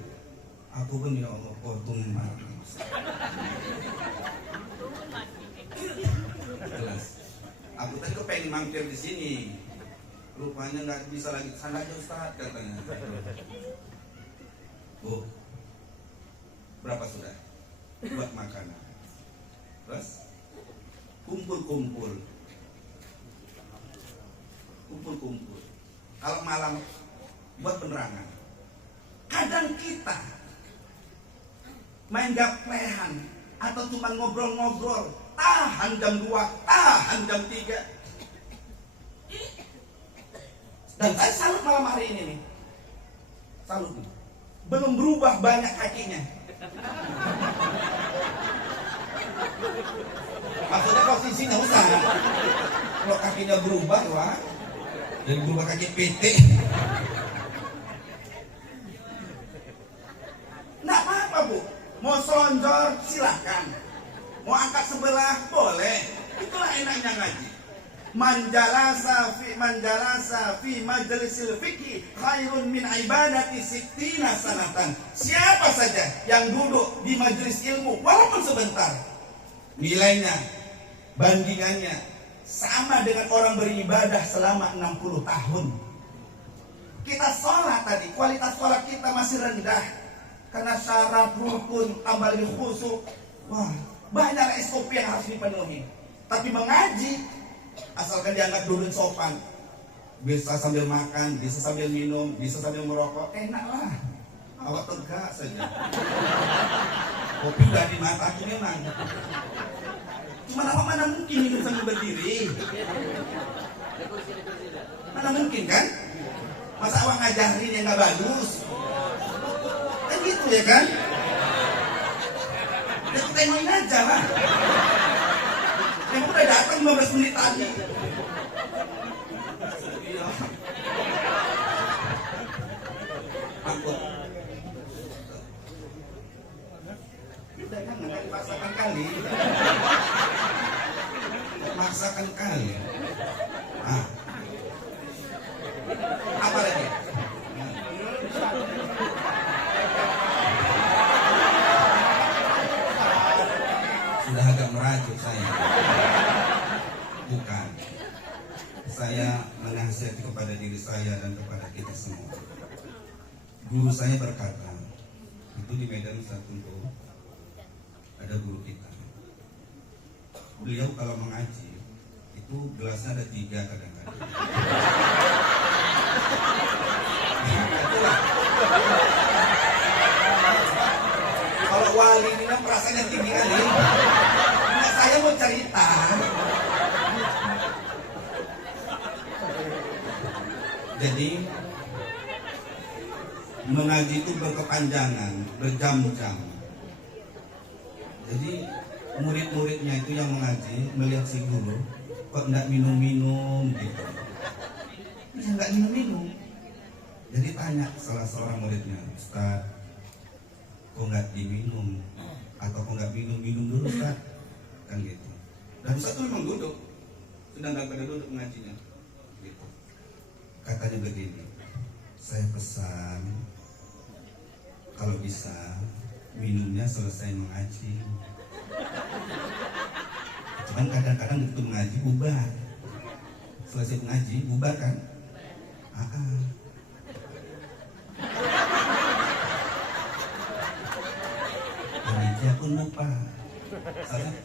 Aku pun ya Allah potong mati. Jelas. Aku tadi kepengen mampir di sini. Rupanya nggak bisa lagi kesana aja Ustaz katanya. Bu, berapa sudah? Buat makanan. Terus kumpul-kumpul. Kumpul-kumpul. Kalau malam buat penerangan. Kadang kita main gaplehan atau cuma ngobrol-ngobrol, tahan jam 2, tahan jam 3. Dan saya salut malam hari ini nih. Salut nih. Belum berubah banyak kakinya. Maksudnya posisinya usah. Kalau kakinya berubah, wah, jadi berubah kaki PT. Nggak apa-apa Bu, mau selonjor silahkan, mau angkat sebelah boleh. Itulah enaknya ngaji. Manjalasa fi majlisil fikih khairun min ibadati sittina sanatan. Siapa saja yang duduk di majelis ilmu walaupun sebentar, nilainya, bandingannya sama dengan orang beribadah selama 60 tahun. Kita sholat tadi, kualitas sholat kita masih rendah karena syarat rukun, tambah khusyuk. Wah, banyak SOP yang harus dipenuhi. Tapi mengaji, asalkan dianggap duduk sopan, bisa sambil makan, bisa sambil minum, bisa sambil merokok, enak lah. Awak tegak saja. Kopi udah di mataku memang. Cuma apa mana mungkin minum sambil berdiri? Mana mungkin kan? Masa awak ngajarin yang gak bagus? Kan gitu ya kan? Ya kita main aja lah. Yang udah datang 15 menit tadi. Takut. Udah kan nggak dipaksakan kali. Maksakan kali. Ah. Apa lagi? Sudah agak merajuk saya. Bukan. Saya menasihati kepada diri saya dan kepada kita semua. Guru saya berkata, itu di Medan satu ada guru kita. Beliau kalau mengaji itu gelasnya ada 3 kadang-kadang. Kalau wali ini perasaannya tinggi kali. Nah, saya mau cerita. Jadi mengaji itu berkepanjangan, berjam-jam. Jadi murid-muridnya itu yang mengaji melihat si guru kok enggak minum-minum gitu. Ya enggak minum-minum. Jadi tanya salah seorang muridnya, Ustaz, kok enggak diminum? Atau kok enggak minum dulu Ustaz? Kan gitu. Dan Ustaz itu memang duduk, sedang pada duduk mengajinya gitu. Katanya begini, saya pesan kalau bisa minumnya selesai mengaji. Cuman kadang-kadang begitu mengaji bubar. Selesai mengaji bubar kan? Panitia pun lupa.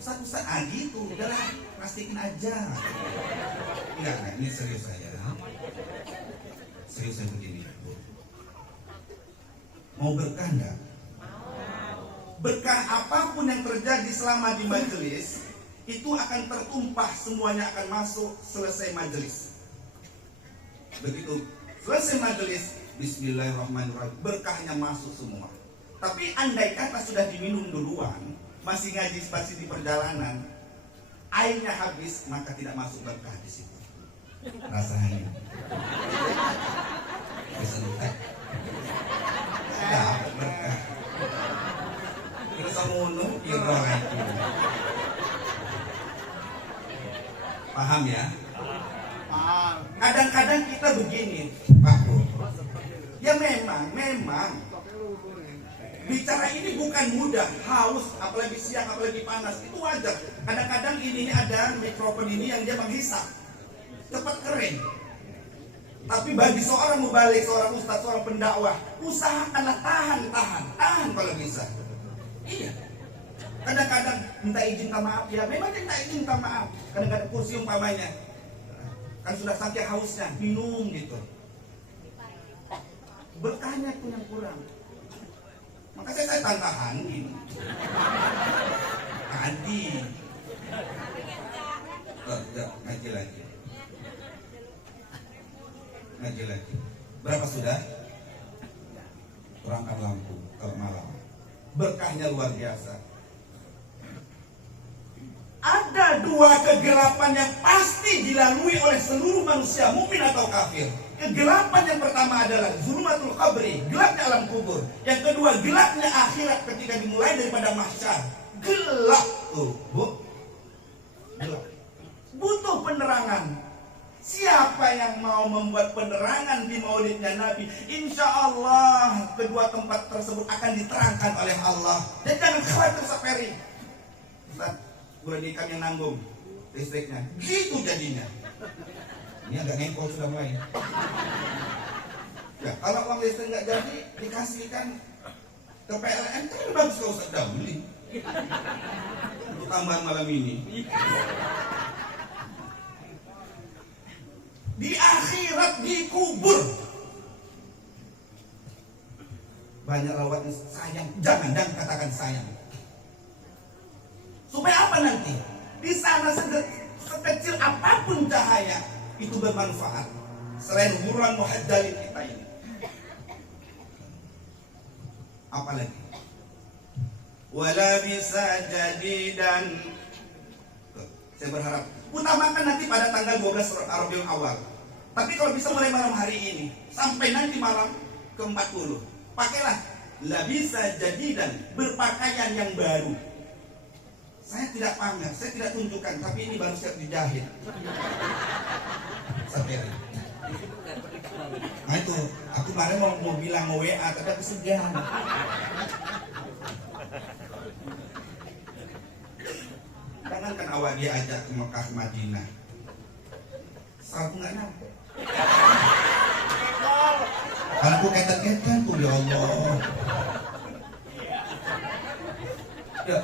Ustaz gitu, udahlah plastikin aja. Enggak, ini serius saya. Serius saya begini. Mau berkah enggak? Berkah apapun yang terjadi selama di majelis itu akan tertumpah, semuanya akan masuk selesai majelis. Begitu selesai majelis, bismillahirrahmanirrahim, berkahnya masuk semua. Tapi andai kata sudah diminum duluan, masih ngaji spasi di perjalanan, airnya habis, maka tidak masuk berkah di situ. Rasanya kesentak. Dapat berkah. Terus ngono piro itu. Paham ya? Paham. Kadang-kadang kita begini, Pak Bro. Ya memang bicara ini bukan mudah, haus, apalagi siang, apalagi panas, itu wajar. Kadang-kadang ini ada mikrofon ini yang dia menghisap, cepat kering. Tapi bagi seorang mubalik, seorang ustaz, seorang pendakwah, usahakanlah tahan kalau bisa. Iya. Kadang-kadang minta izin minta maaf, ya memang minta izin minta maaf. Kadang-kadang kursi umpamanya, kan sudah sampai hausnya, minum gitu. Berkahnya itu yang kurang. Maka saya tahan-tahanin. Tadi. Ngaji lagi. Berapa sudah? Terangkan lampu kalau malam. Berkahnya luar biasa. Ada 2 kegelapan yang pasti dilalui oleh seluruh manusia, mukmin atau kafir. Kegelapan yang pertama adalah zulumatul qabri, gelapnya alam kubur. Yang kedua, gelapnya akhirat ketika dimulai daripada mahsyar. Gelap tuh, Bu. Gelap. Butuh penerangan. Siapa yang mau membuat penerangan di maulidnya Nabi, insya Allah kedua tempat tersebut akan diterangkan oleh Allah. Dan jangan khawatir Saperi, Ustaz, bulan ini kami yang nanggung listriknya. Gitu jadinya. Ini agak ngengkol sudah mulai. Ya, kalau uang listrik nggak jadi dikasihkan ke PLN kan bagus kalau Ustaz Dauli untuk tambahan malam ini. Di akhirat dikubur. Banyak rawatnya sayang, jangan katakan sayang. Supaya apa nanti? Di sana sekecil apapun cahaya itu bermanfaat. Selain huran muhaddalin kita ini. Apalagi? Wala bisa jadi dan saya berharap utamakan nanti pada tanggal 12 Rabiul Awal. Tapi kalau bisa mulai malam hari ini sampai nanti malam ke-40, pakailah la bisa jadi dan berpakaian yang baru. Saya tidak pamer, saya tidak tunjukkan, tapi ini baru siap dijahit. Saperi. Nah itu, aku kemarin mau bilang mau WA, tapi aku segan. Jangankan awak dia ajak ke Mekah Madinah, aku nggak nyampe. Aku ketet-ketet tuh ya Allah. Ya,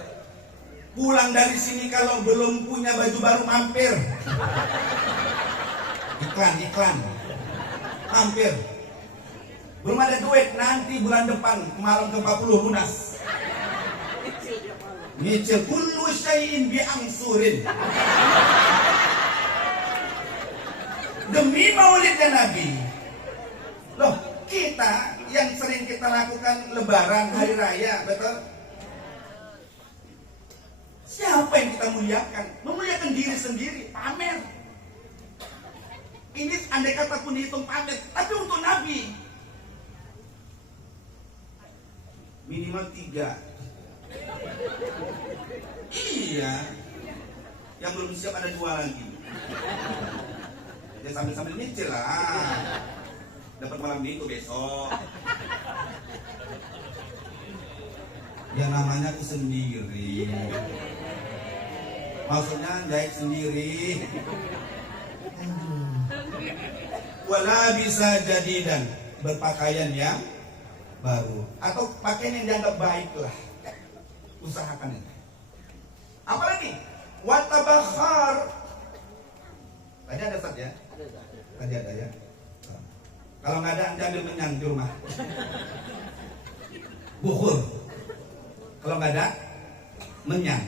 pulang dari sini kalau belum punya baju baru mampir. Iklan, mampir. Belum ada duit, nanti bulan depan malam ke-40 lunas. Nyicil kullu syai'in bi'angsurin. Demi maulidnya Nabi. Loh, kita yang sering kita lakukan lebaran, hari raya, betul? Siapa yang kita muliakan? Memuliakan diri sendiri, pamer. Ini andai kata pun dihitung pamer, tapi untuk Nabi minimal 3. Iya, yang belum siap ada 2 lagi. Ya sambil-sambil nyicil lah. Dapat malam minggu besok. Ya namanya aku sendiri. Maksudnya jahit sendiri. Wala bisa jadi dan berpakaian yang baru atau pakaian yang dianggap baik lah. Usahakan itu. Apalagi watabakhar. Tadi ada Ustaz ya? Tadi ada ya. Kalau nggak ada Anda ambil menyan di rumah. Bukhur. Kalau nggak ada menyan.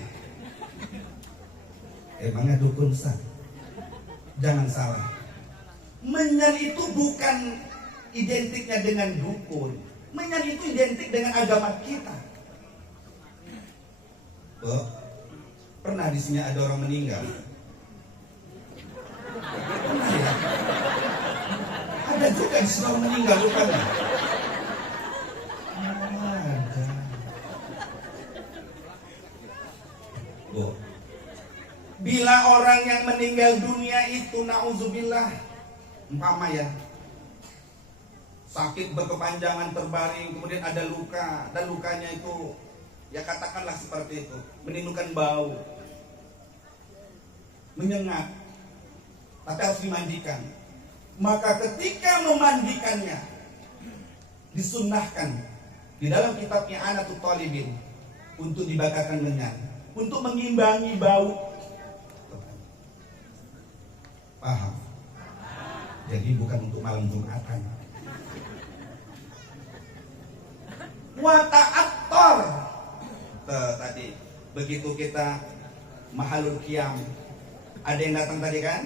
Emangnya dukun Ustaz? Jangan salah. Menyan itu bukan identiknya dengan dukun. Menyan itu identik dengan agama kita. Oh, pernah di sini ada orang meninggal? Pernah ya? Ada juga di sini orang meninggal rupanya. Ada. Oh. Bila orang yang meninggal dunia itu na'udzubillah, umpama ya, sakit berkepanjangan terbaring, kemudian ada luka, dan lukanya itu ya katakanlah seperti itu, menimbulkan bau, menyengat, tapi harus dimandikan. Maka ketika memandikannya disunnahkan di dalam kitabnya Anatul Talibin untuk dibakarkan menyan, untuk mengimbangi bau. Paham? Jadi bukan untuk malam Jumatan. Wa ta'attar. Tadi begitu kita mahalul qiyam, ada yang datang tadi kan,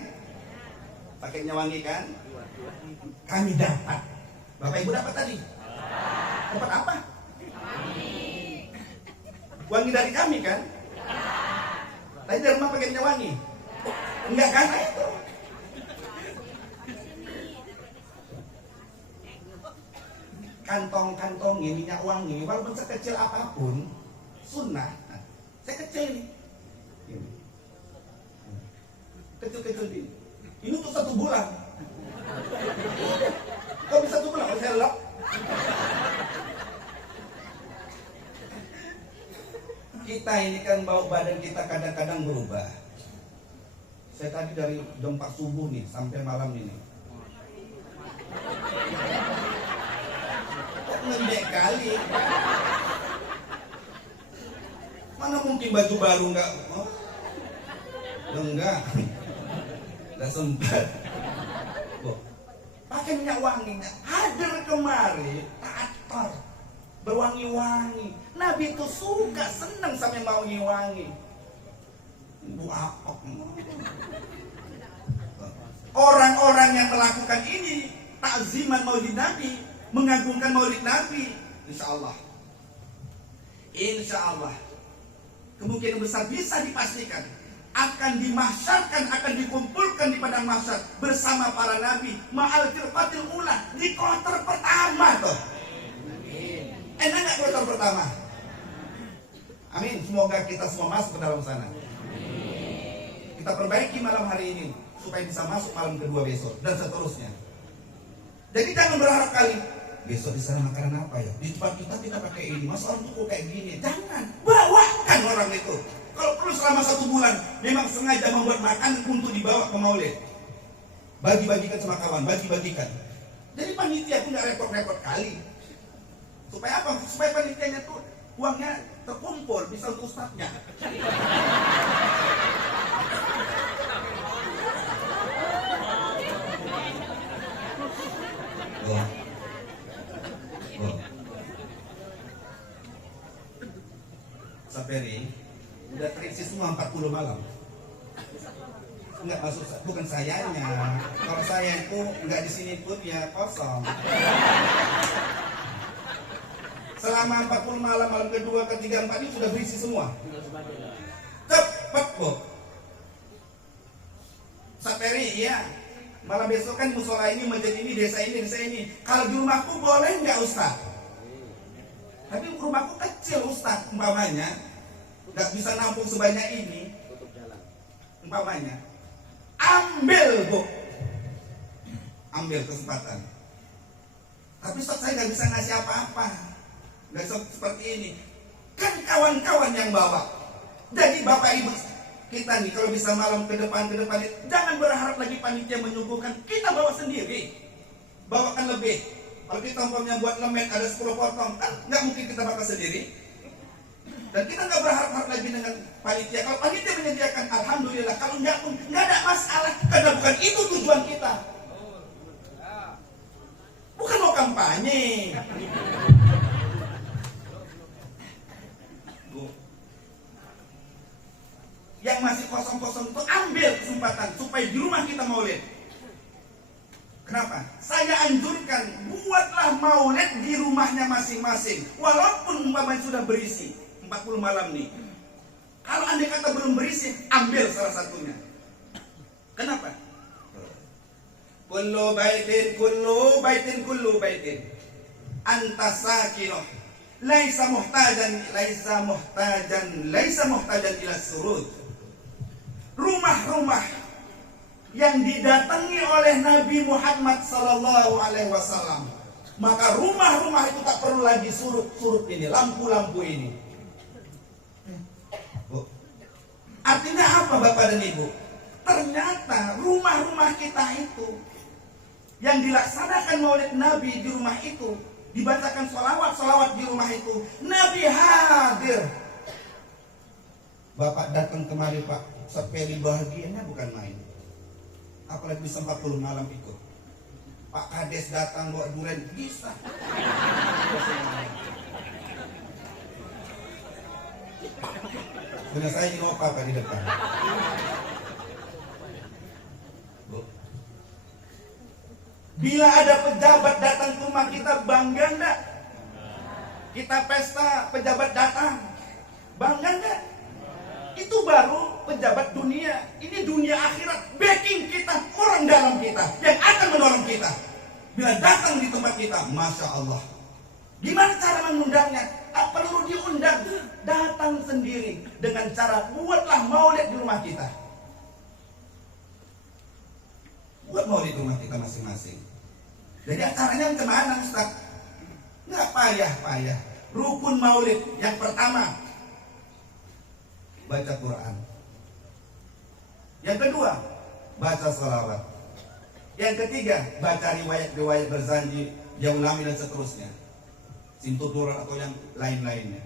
pakainya wangi kan, kami dapat. Bapak Ibu dapat tadi? Dapat apa? Wangi dari kami kan? Tadi di rumah pakainya wangi? Enggak kan? Itu kantong-kantong minyak wangi, walaupun sekecil apapun, sunnah. Saya kecil ini. kecil-kecil ini. Ini untuk 1 bulan. Kok bisa 1 bulan? Kalau saya lock. Kita ini kan bau badan kita kadang-kadang berubah. Saya tadi dari jam 4 subuh nih sampai malam ini. Kok ngembek kali? Mana mungkin baju baru enggak? Oh. Enggak. Enggak sempat. Oh. Pakai minyak wangi. Hadir kemari, taat berwangi-wangi. Nabi itu suka, senang sampai mau wangi-wangi. Bu apa? Orang-orang yang melakukan ini takziman maulid Nabi, mengagungkan maulid Nabi, insya Allah kemungkinan besar bisa dipastikan akan dimahsyarkan, akan dikumpulkan di padang mahsyar bersama para nabi ma'al firqatil ula di kloter pertama tuh. Enak gak kloter pertama? Amin. Semoga kita semua masuk ke dalam sana. Kita perbaiki malam hari ini supaya bisa masuk malam kedua besok dan seterusnya. Jadi jangan berharap kali besok di sana makanan apa ya? Di tempat kita pakai ini, masa orang tuh kayak gini. Jangan, bawakan orang itu. Kalau perlu selama 1 bulan, memang sengaja membuat makan untuk dibawa ke maulid. Bagi-bagikan sama kawan, bagi-bagikan. Jadi panitia pun nggak repot-repot kali. Supaya apa? Supaya panitianya tuh uangnya terkumpul, bisa untuk ustadznya. Saperi udah terisi semua 40 malam. Enggak masuk, bukan sayanya. Kalau saya itu enggak di sini pun ya kosong. Selama 40 malam, malam kedua, ketiga, empat ini sudah berisi semua. Cepet kok. Saperi ya. Malam besok kan musola ini, masjid ini, desa ini. Kalau di rumahku boleh nggak Ustaz? Tapi rumahku kecil Ustaz, umpamanya nggak bisa nampung sebanyak ini. Umpamanya, ambil Bu, ambil kesempatan. Tapi Ustaz saya nggak bisa ngasih apa-apa, nggak seperti ini. Kan kawan-kawan yang bawa. Jadi Bapak Ibu kita nih kalau bisa malam ke depan jangan berharap lagi panitia menyuguhkan, kita bawa sendiri, bawakan lebih. Kalau kita umpamanya buat lemet ada 10 potong, kan nggak mungkin kita bakar sendiri. Dan kita nggak berharap lagi dengan panitia. Kalau panitia menyediakan, alhamdulillah. Kalau nggak pun nggak ada masalah, karena bukan itu tujuan kita. Bukan mau kampanye. Yang masih kosong-kosong itu ambil kesempatan supaya di rumah kita maulid. Kenapa? Saya anjurkan buatlah maulid di rumahnya masing-masing. Walaupun umpamanya sudah berisi 40 malam nih. Kalau andai kata belum berisi, ambil salah satunya. Kenapa? Kullu baitin anta sakinah laisa muhtajan ila surud. Rumah-rumah yang didatangi oleh Nabi Muhammad sallallahu alaihi wasallam, maka rumah-rumah itu tak perlu lagi surut-surut ini, lampu-lampu ini. Artinya apa Bapak dan Ibu? Ternyata rumah-rumah kita itu yang dilaksanakan maulid Nabi di rumah itu, dibacakan sholawat di rumah itu, Nabi hadir. Bapak datang kemari Pak, sepeli bahagianya bukan main. Apalagi bisa 40 malam ikut. Pak Kades datang bawa durian, bisa. Benar saya ini apa di depan. Bila ada pejabat datang ke rumah kita, bangga enggak? Kita pesta, pejabat datang, bangga enggak? Itu baru pejabat dunia. Ini dunia akhirat, backing kita, orang dalam kita yang akan menolong kita. Bila datang di tempat kita, Masya Allah. Gimana cara mengundangnya? Tak perlu diundang, datang sendiri dengan cara buatlah maulid di rumah kita. buat maulid rumah kita masing-masing. Jadi acaranya kemana Ustaz? Nggak payah-payah. Rukun maulid yang pertama, baca Quran. Yang kedua, baca salawat. Yang ketiga, baca riwayat-riwayat berzanji, ya ulami dan seterusnya, Simtuturan atau yang lain-lainnya.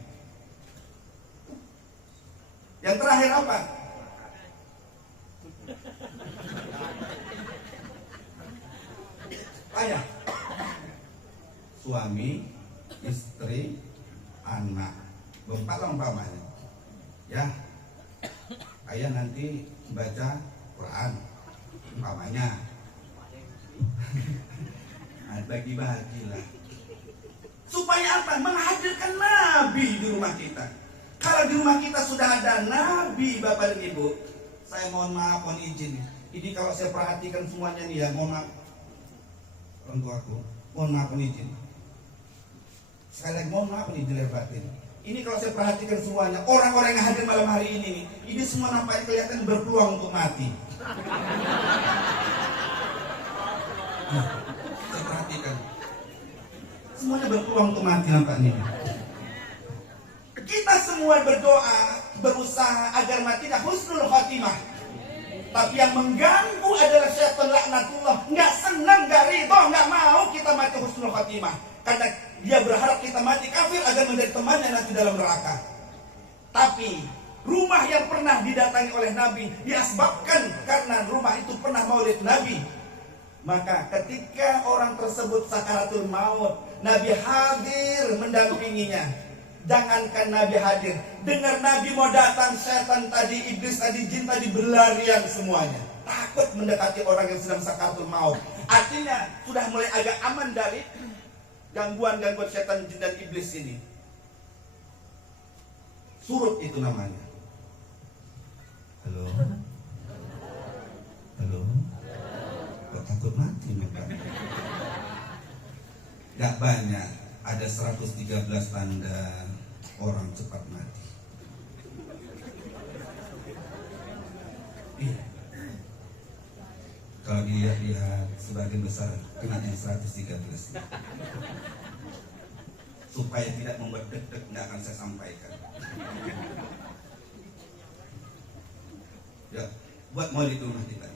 Yang terakhir apa? Ayah, suami, istri, anak, berempat umpamanya. Ya, ayah nanti baca Quran, umpamanya. Bagi-bagilah. Supaya apa? Menghadirkan Nabi di rumah kita. Kalau di rumah kita sudah ada Nabi, Bapak dan Ibu, saya mohon maaf, mohon izin. Ini kalau saya perhatikan semuanya nih ya, mohon maaf. Orang tuaku, mohon maaf, mohon izin. Sekali lagi mohon maaf nih dilahir batin. Ini kalau saya perhatikan semuanya, orang-orang yang hadir malam hari ini semua nampaknya kelihatan berpeluang untuk mati. Nah, saya perhatikan, semuanya berpeluang untuk mati nampaknya. Kita semua berdoa, berusaha agar matinya husnul khatimah. Tapi yang mengganggu adalah syaitan laknatullah. Nggak senang, nggak ridho, nggak mau kita mati husnul khatimah. Karena dia berharap kita mati kafir agar menjadi temannya nanti dalam neraka. Tapi rumah yang pernah didatangi oleh Nabi diasbabkan karena rumah itu pernah maulid Nabi. Maka ketika orang tersebut sakaratul maut, Nabi hadir mendampinginya. Jangankan Nabi hadir, dengar Nabi mau datang, setan tadi, iblis tadi, jin tadi berlarian semuanya. Takut mendekati orang yang sedang sakaratul maut. Artinya sudah mulai agak aman dari gangguan-gangguan setan, jin dan iblis ini. Surut itu namanya. Halo. Halo. Kok takut mati mereka? Gak banyak, ada 113 tanda orang cepat mati. Iya. Kalau dilihat sebagian besar kena yang 113. Supaya tidak membuat deg-deg, nggak akan saya sampaikan. Ya, buat maulid rumah kita.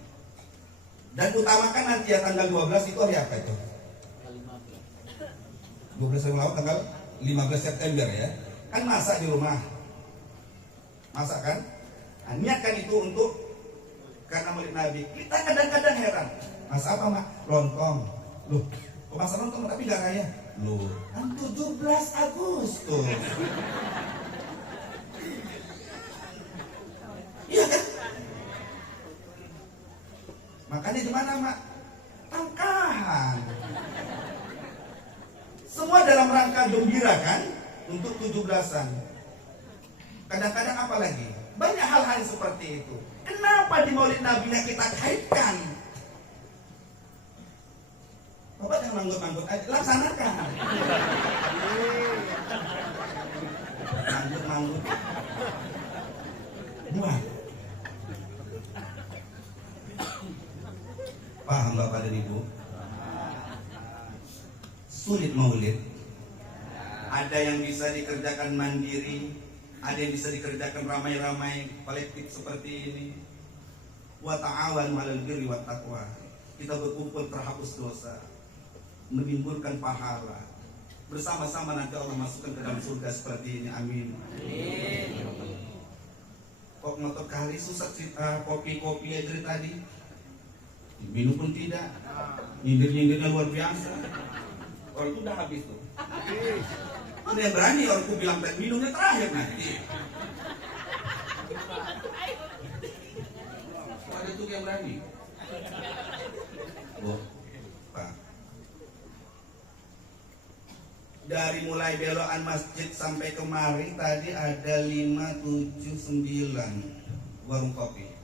Dan utamakan nanti ya tanggal 12 itu hari apa itu? 12 Ramadan tanggal 15 September ya. Kan masak di rumah. Masak kan? Nah, niatkan itu untuk karena maulid Nabi. Kita kadang-kadang heran. Masak apa, Mak? Lontong. Loh, kok masak lontong tapi gak kaya? Loh, kan 17 Agustus. Iya kan? Makanya di mana, Mak? Tangkahan. Semua dalam rangka gembira kan? Untuk 17-an. Kadang-kadang apa lagi? Banyak hal-hal seperti itu. Kenapa di maulid Nabi kita kaitkan? Bapak jangan manggut-manggut aja, laksanakan. Manggut-manggut. Buat. Paham Bapak dan Ibu? Sulit maulid. Ada yang bisa dikerjakan mandiri, ada yang bisa dikerjakan ramai-ramai kolektif seperti ini. Wa ta'awanu 'alal birri wat taqwa. Kita berkumpul terhapus dosa, menimbulkan pahala. Bersama-sama nanti Allah masukkan ke dalam surga seperti ini. Amin. Kok ngotot kali susah cerita kopi-kopi aja dari tadi. Minum pun tidak. Nyindir-nyindirnya luar biasa. Orang itu udah habis tuh. Ada yang berani orang itu bilang minumnya terakhir nanti. Ada tuh yang berani. Oh, Pak. Dari mulai belokan masjid sampai kemari tadi ada 5, 7, 9 warung kopi.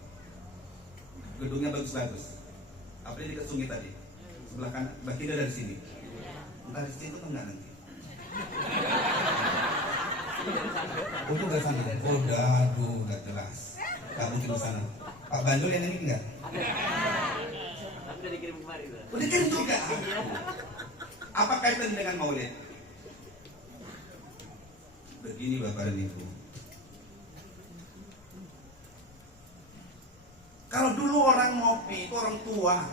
Gedungnya bagus-bagus. Apa di dekat sungai tadi? Sebelah kanan, bagian dari sini. Entah di situ atau enggak nanti. Oh, itu enggak sana. Oh, aduh, enggak jelas. Enggak mungkin di sana. Pak Bandul yang ini enggak? udah dikirim kemarin. Udah kirim juga. Apa kaitan dengan maulid? Begini Bapak dan Ibu. Kalau dulu orang ngopi itu orang tua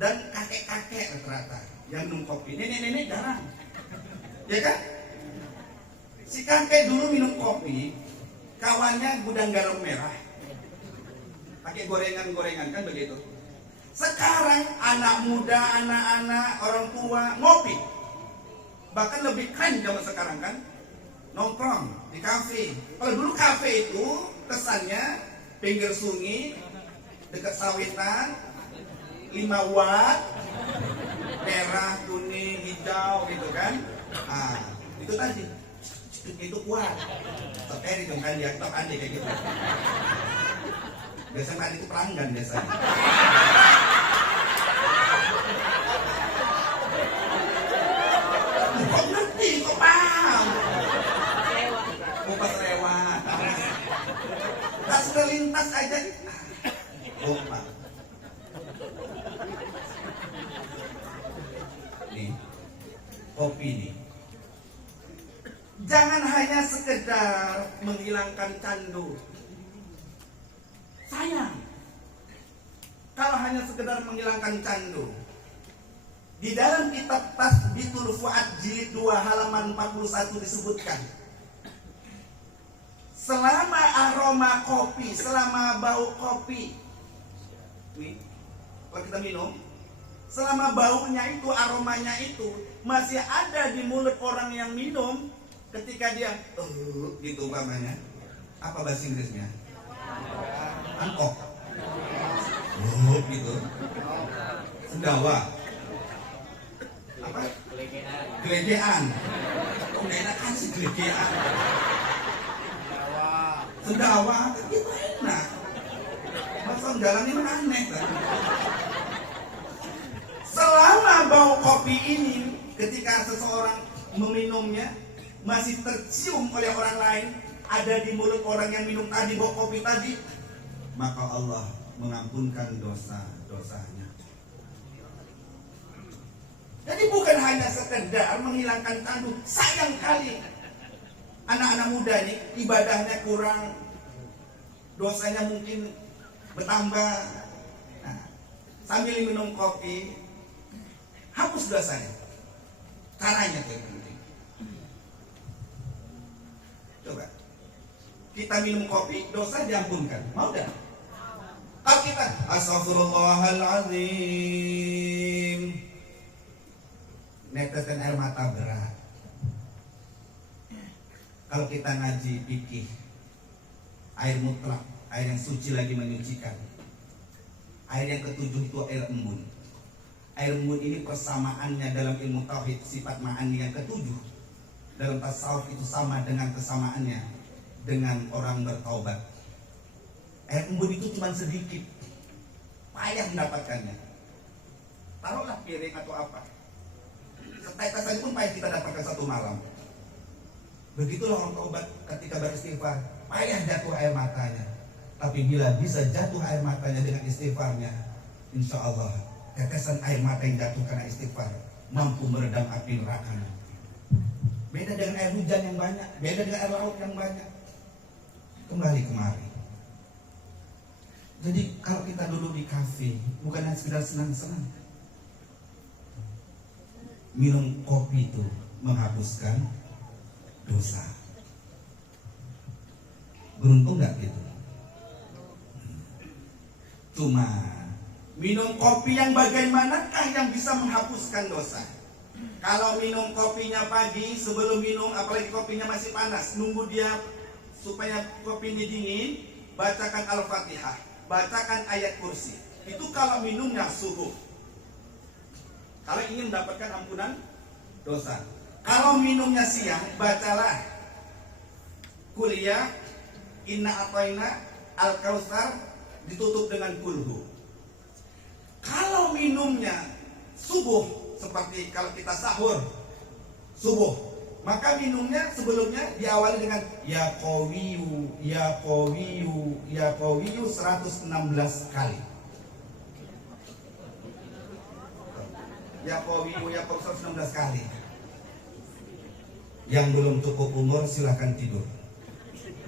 dan kakek-kakek rata-rata yang minum kopi. Nenek-nenek jarang, ya kan? Si kakek dulu minum kopi, kawannya gudang garam merah, pakai gorengan-gorengan kan begitu. Sekarang anak muda, anak-anak, orang tua ngopi, bahkan lebih keren zaman sekarang kan, nongkrong di kafe. Kalau dulu kafe itu kesannya pinggir sungai, dekat sawitan, 5 watt, merah, kuning, hijau gitu kan. Ah, itu tadi. Itu kuat. Tapi dong kan dia tok ande kayak gitu. Biasanya kan itu pelanggan biasanya. Kok ngerti, kok paham? Pas lewat. Tak sudah lintas aja. Lupa. Nih, kopi nih. Jangan hanya sekedar menghilangkan candu. Sayang kalau hanya sekedar menghilangkan candu. Di dalam kitab Tasbitul Fuad jilid 2 halaman 41 disebutkan, selama aroma kopi, selama bau kopi, nih, kalau kita minum, selama baunya itu, aromanya itu masih ada di mulut orang yang minum, ketika dia gitu umpamanya, apa bahasa Inggrisnya? Angkok. Gitu. Sendawa. Apa? Gelegean. Kok nggak enak kan sih gelegean? Sendawa. Itu enak. Masa jalannya aneh kan? Selama bau kopi ini, ketika seseorang meminumnya, masih tercium oleh orang lain, ada di mulut orang yang minum tadi bau kopi tadi, maka Allah mengampunkan dosa-dosanya. Jadi bukan hanya sekedar menghilangkan candu. Sayang kali anak-anak muda ini ibadahnya kurang, dosanya mungkin bertambah. Nah, sambil minum kopi, hapus dosanya. Caranya tuh. Coba kita minum kopi, dosa diampunkan. Mau gak? Kalau kita Astaghfirullahaladzim, netesan air mata berat. Kalau kita ngaji fikih, air mutlak, air yang suci lagi menyucikan. Air yang ketujuh itu air embun. Air embun ini persamaannya dalam ilmu tauhid sifat ma'ani yang ketujuh. Dalam tasawuf itu sama dengan kesamaannya dengan orang bertaubat. Air embun itu cuma sedikit, payah mendapatkannya. Taruhlah piring atau apa, setetes saja pun payah kita dapatkan satu malam. Begitulah orang taubat ketika beristighfar, payah jatuh air matanya. Tapi bila bisa jatuh air matanya dengan istighfarnya, insya Allah tetesan air mata yang jatuh karena istighfar mampu meredam api neraka. Beda dengan air hujan yang banyak, beda dengan air laut yang banyak. Kembali kemari. Jadi kalau kita duduk di kafe, bukan hanya sekedar senang-senang. Minum kopi itu menghapuskan dosa. Beruntung nggak gitu? Cuma minum kopi yang bagaimanakah yang bisa menghapuskan dosa? Kalau minum kopinya pagi, sebelum minum, apalagi kopinya masih panas, nunggu dia supaya kopi ini dingin, bacakan Al-Fatihah, bacakan ayat kursi. Itu kalau minumnya subuh. Kalau ingin mendapatkan ampunan dosa. Kalau minumnya siang, bacalah kuliah Inna A'tayna Al-Kautsar ditutup dengan kulhu. Kalau minumnya subuh, seperti kalau kita sahur subuh, Maka minumnya sebelumnya diawali dengan ya qawiyu, ya qawiyu, ya qawiyu 116 kali. Ya qawiyu, ya qawiyu 116 kali. Yang belum cukup umur silahkan tidur.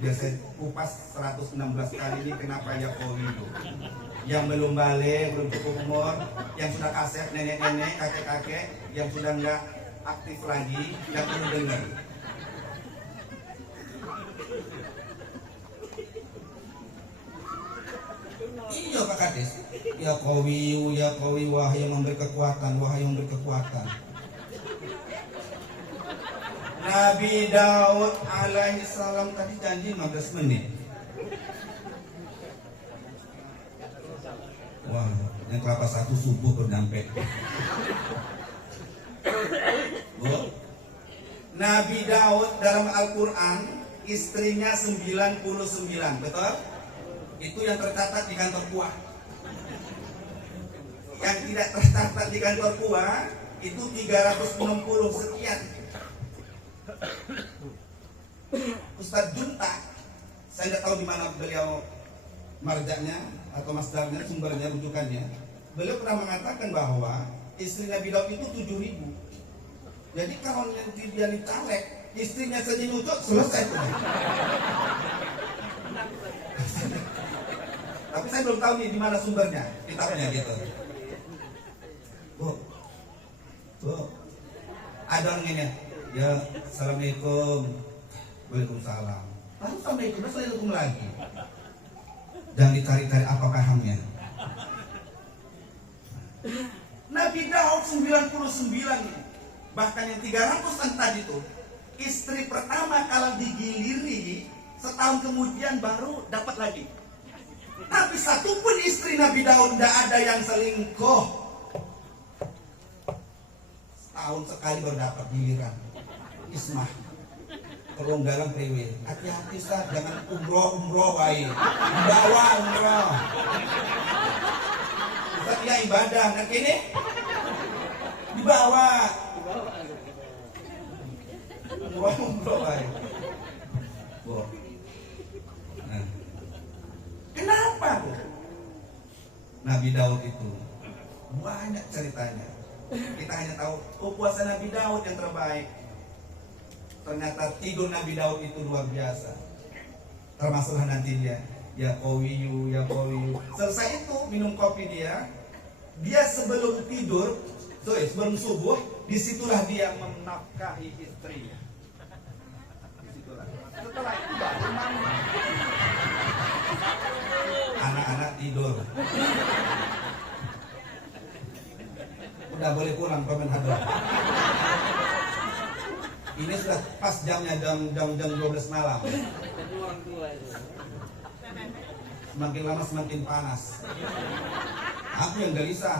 Biar saya kupas 116 kali ini kenapa ya qawiyu. Yang belum balik, belum cukup umur, yang sudah kasep nenek-nenek, kakek-kakek, yang sudah enggak aktif lagi, yang perlu dengar. Iya Pak Kades. Ya qawiyu, ya qawiyu, wahai yang memberi kekuatan, wahai yang memberi kekuatan. Nabi Daud alaihi salam tadi janji 15 menit. Wah, yang kelapa satu subuh berdampak. Nabi Daud dalam Al-Quran istrinya 99, betul? Itu yang tercatat di kantor kuah. Yang tidak tercatat di kantor kuah itu 360 sekian. Ustadz Junta, saya tidak tahu di mana beliau marjanya atau masdarnya, sumbernya, rujukannya. Beliau pernah mengatakan bahwa istri Nabi Daud itu 7.000. Jadi kalau nanti dia ditalek, istrinya saja nyucuk, selesai tuh. Tapi saya belum tahu nih di mana sumbernya, kitabnya gitu. Bu, ada orang ini ya, assalamualaikum, waalaikumsalam. Lalu assalamualaikum lagi. Jangan dicari-cari apa pahamnya. Nabi Daud 99, bahkan yang 300 tadi itu istri pertama kalau digiliri setahun kemudian baru dapat lagi. Tapi satupun istri Nabi Daud tidak ada yang selingkuh. Setahun sekali baru dapat giliran. Ismah tolong dalam priwe. Hati-hati Ustaz, jangan umroh baik. Bawa umroh. Ustaz ya ibadah, nah kini dibawa. Umroh baik. Nah. Kenapa Bu? Nabi Daud itu banyak ceritanya. Kita hanya tahu puasa Nabi Daud yang terbaik. Ternyata tidur Nabi Daud itu luar biasa. Termasuklah nanti dia ya qawiyu, ya qawiyu. Selesai itu minum kopi dia sebelum tidur, sebelum subuh, disitulah dia menafkahi istrinya. Disitulah. Setelah itu baru mandi. Anak-anak tidur. Udah boleh pulang Pemen Hadron. Ini sudah pas jamnya jam 12 malam. Semakin lama semakin panas. Aku yang gelisah.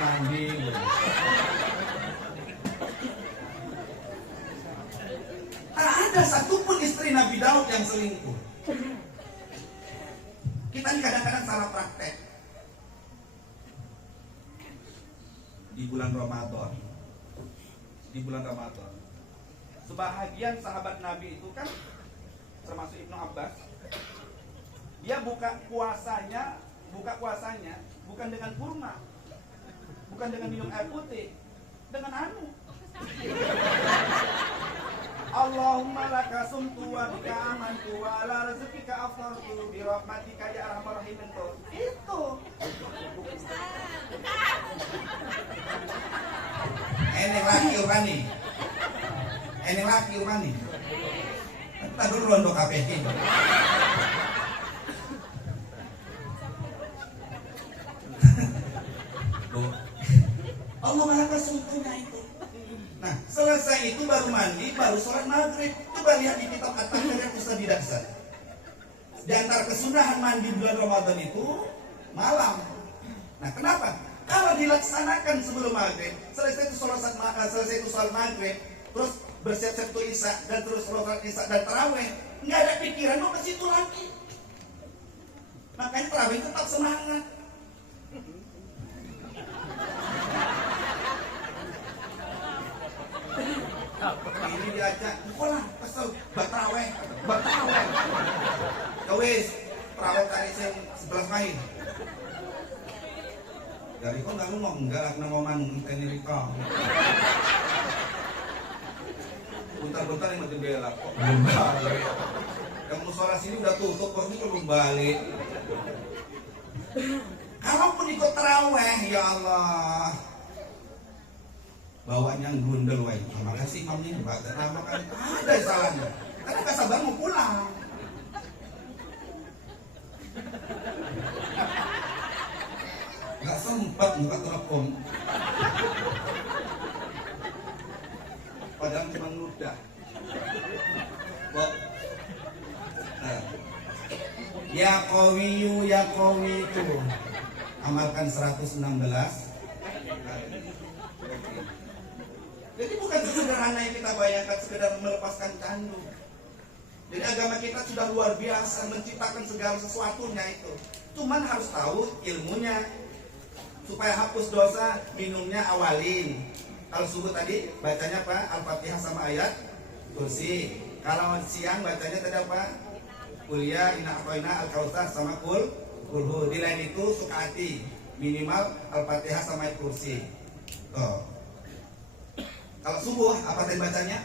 Mandi. Tak ada satupun istri Nabi Daud yang selingkuh. Kita ini kadang-kadang salah praktek. Di bulan Ramadan. Sebahagian sahabat Nabi itu kan, termasuk Ibnu Abbas, dia buka puasanya bukan dengan kurma, bukan dengan minum air putih, dengan anu. Allahumma laka sumtu wa bika amantu wa ala rizqika aftartu bi rahmatika ya arhamar rahimin. Itu. Ini laki urani. Kita dulu rondo KPK. Allah maha sempurna itu. Nah, selesai itu baru mandi, baru sholat maghrib. Coba lihat di kitab At-Tahrir yang Ustaz Didaksa. Di antara kesunahan mandi bulan Ramadan itu malam. Nah, kenapa? Kalau dilaksanakan sebelum maghrib, selesai itu sholat maghrib, terus bersiap-siap untuk isya dan terus sholat isya dan taraweh, nggak ada pikiran mau ke situ lagi. Makanya taraweh tetap semangat. ini diajak, kok lah kesel batraweh. Ya wis, terawih tadi sing 11 main. Dari kok nggak ngomong, enggak lah kena ngomong ngenteni rika. Bentar-bentar yang mati bela kok belum balik. Yang musola sini udah tutup kok ini belum balik. Kalaupun ikut terawih, ya Allah, bawanya gundel wae. Terima kasih imamnya, Mbak. Kenapa kan ada salahnya? Karena gak sabar mau pulang. Gak sempat buka telepon. Padahal cuma ludah. Ya qawiyu ya qawi itu amalkan 116. Jadi bukan sesederhana yang kita bayangkan sekedar melepaskan candu. Jadi agama kita sudah luar biasa menciptakan segala sesuatunya itu. Cuman harus tahu ilmunya. Supaya hapus dosa, minumnya awalin. Kalau subuh tadi bacanya apa? Al-Fatihah sama ayat kursi. Kalau siang bacanya tadi apa? Kuliah, Inna Atoina, Al-Kautsar sama Kulhu. Di lain itu suka hati. Minimal Al-Fatihah sama ayat kursi. Tuh. Kalau subuh apa tadi bacanya?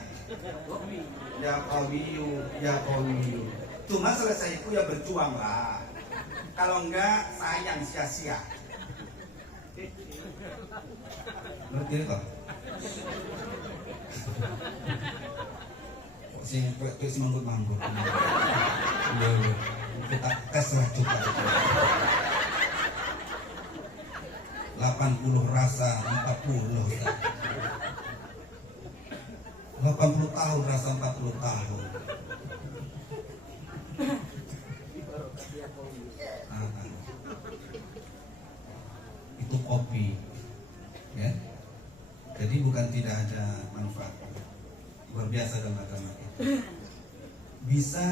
Ya qawiyu, ya qawiyu. Cuma selesai itu ya berjuang lah. Kalau enggak sayang sia-sia. Ngerti itu? Sing kuwi manggut-manggut. Kita tes lah coba. 80 rasa 40. 80 tahun rasa 40 tahun. Itu kopi. Ya. Jadi bukan tidak ada manfaat. Luar biasa dalam agama kita. Bisa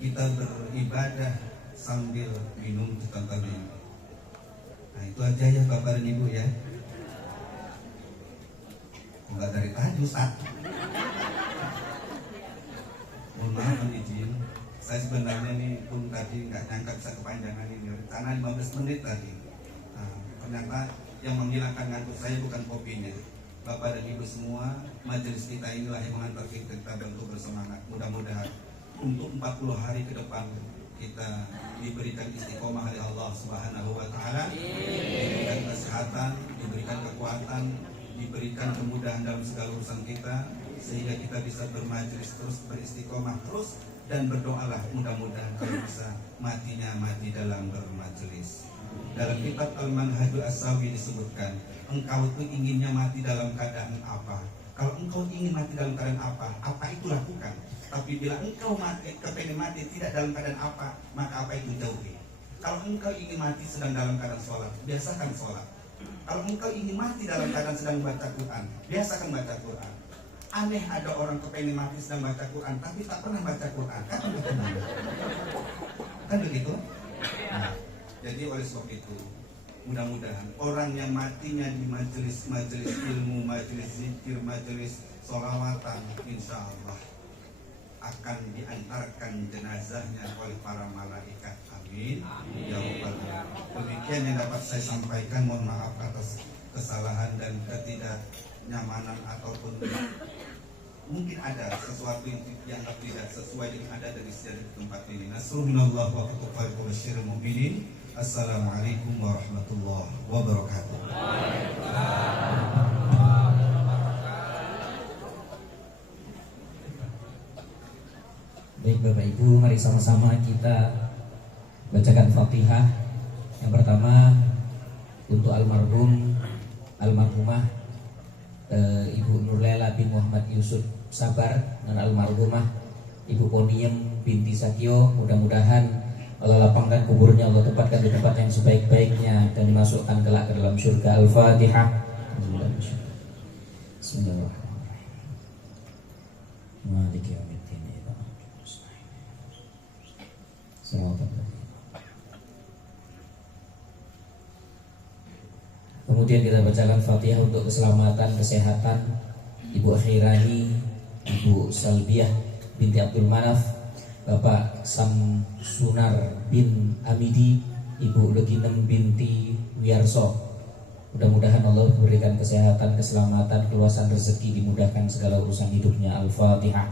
kita beribadah sambil minum contohnya. Nah itu aja ya Bapak dan Ibu ya. Enggak dari tadi Ustaz. Mohon maaf izin. Saya sebenarnya nih pun tadi nggak nyangka bisa kepanjangan ini. Rencana 15 menit tadi. Nah, ternyata yang menghilangkan ngantuk saya bukan kopinya. Bapak dan Ibu semua, majelis kita inilah yang mengantar kita untuk bersemangat. Mudah-mudahan untuk 40 hari ke depan kita diberikan istiqomah oleh Allah Subhanahu wa taala, diberikan kesehatan, diberikan kekuatan, diberikan kemudahan dalam segala urusan kita, sehingga kita bisa bermajelis terus, beristiqomah terus, dan berdoalah mudah-mudahan kalau bisa matinya mati dalam bermajelis. Dalam kitab Al-Manhajul As-Sawi disebutkan, engkau itu inginnya mati dalam keadaan apa? Kalau engkau ingin mati dalam keadaan apa itu lakukan. Tapi bila engkau kepengen mati tidak dalam keadaan apa, maka apa itu jauhi. Kalau engkau ingin mati sedang dalam keadaan sholat, biasakan sholat. Kalau engkau ingin mati dalam keadaan sedang baca Quran, biasakan baca Quran. Aneh ada orang kepengen mati sedang baca Quran, tapi tak pernah baca Quran. Kan begitu? Nah, jadi oleh sebab itu, mudah-mudahan orang yang matinya di majelis ilmu, majelis zikir, majelis sholawatan, insya Allah akan diantarkan jenazahnya oleh para malaikat. Amin. Ya Rabbal Alamin. Demikian yang dapat saya sampaikan. Mohon maaf atas kesalahan dan ketidaknyamanan ataupun mungkin ada sesuatu yang dianggap tidak sesuai dengan ada dari sejarah tempat ini. Nasrullah wa qutufaikum wasyirul mu'minin. Assalamualaikum warahmatullahi wabarakatuh. Baik Bapak Ibu, mari sama-sama kita bacakan Fatihah. Yang pertama untuk almarhumah Ibu Nurlela bin Muhammad Yusuf Sabar dan almarhumah Ibu Poniem binti Sakio. Mudah-mudahan Allah lapangkan kuburnya, Allah tempatkan di tempat yang sebaik-baiknya dan dimasukkan kelak ke dalam surga. Al-Fatihah. Bismillahirrahmanirrahim. Kemudian kita bacakan Fatihah untuk keselamatan, kesehatan Ibu Khairani, Ibu Salbiah binti Abdul Manaf, Bapak Samsunar bin Amidi, Ibu Leginem binti Wiarso. Mudah-mudahan Allah memberikan kesehatan, keselamatan, keluasan rezeki, dimudahkan segala urusan hidupnya. Al-Fatihah.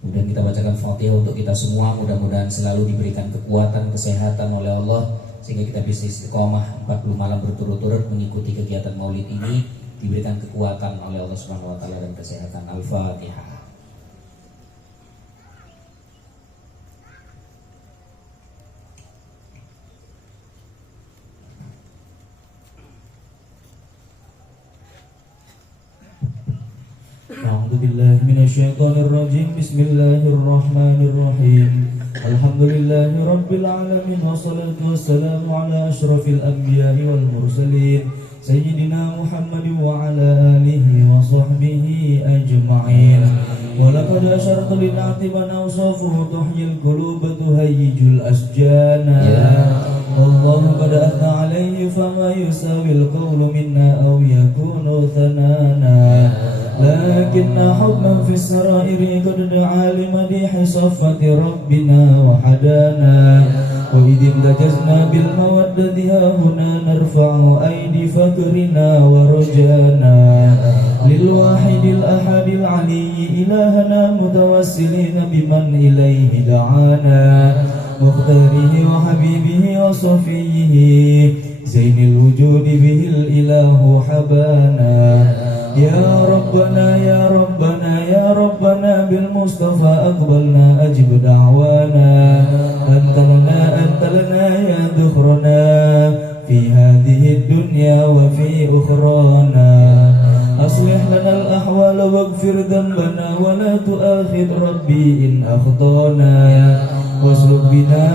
Kemudian kita bacakan Fatihah untuk kita semua. Mudah-mudahan selalu diberikan kekuatan, kesehatan oleh Allah, sehingga kita bisa istiqomah 40 malam berturut-turut mengikuti kegiatan maulid ini. Diberikan kekuatan oleh Allah Subhanahu wa taala dan kesehatan. Al-Fatihah. أعوذ بالله من الشيطان الرجيم. بسم الله الرحمن الرحيم. الحمد لله رب العالمين، والصلاة والسلام على أشرف الأنبياء والمرسلين سيدنا محمد وعلى آله وصحبه أجمعين. ولقد أشرت للعتب من أوصافه تحيي القلوب تهيج الأشجان. والله قد أثنى عليه فما يساوي القول منا أو يكون ثنانا. لكن حبا في السرائر قد دعا لمديح صفة ربنا وحدانا. وإذ انتجزنا بالمودة ها هنا نرفع أيدي فكرنا ورجانا للواحد الأحد العلي إلهنا متوسلين بمن إليه دعانا مختاره وحبيبه وصفيه زين الوجود به الإله حبانا. يا ربنا يا ربنا يا ربنا بالمصطفى أقبلنا أجب دعوانا. أنت لنا يا ذخرنا في هذه الدنيا وفي أخرانا. أصلح لنا الأحوال واغفر ذنبنا ولا تؤاخذ ربي إن أخطأنا. واسلك بنا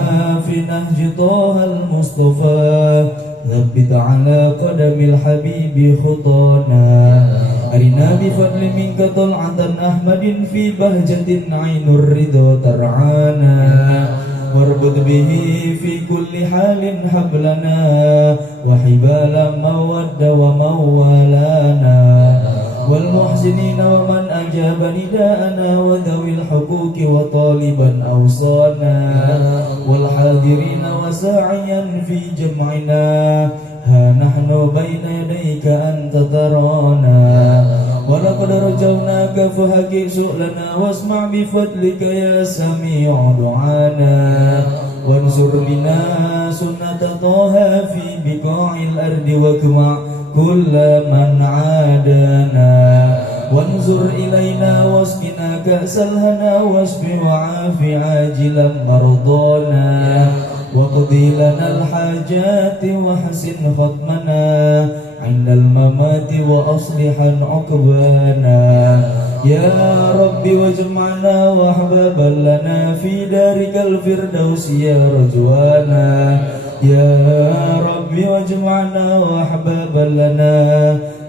في نهج طه المصطفى ثبت على قدم الحبيب خطانا. أرنا بفضل منك طلعة أحمد في بهجة عين الرضا ترعانا. واربط به في كل حال حبلنا وحبال مود ومولانا. والمحسنين ومن أجاب نداءنا وذوي الحقوق وطالبا أوصانا. والحاضرين وساعيا في جمعنا ها نحن بين يديك أنت ترانا. ولقد رجوناك فهكئ سؤلنا واسمع بفضلك يا سميع دعانا. وانصر بنا سنة طه في بقاع الأرض واجمع كل من عادانا. وانظر إلينا واسقنا كأس الهنا واشف وعاف عاجلا مرضانا. وقضي لنا الحاجات وحسن ختمنا عند الممات وأصلحا عقبانا. يا رب واجمعنا وأحبابا لنا في دارك الفردوس يا رجوانا. يا رب واجمعنا وأحبابا لنا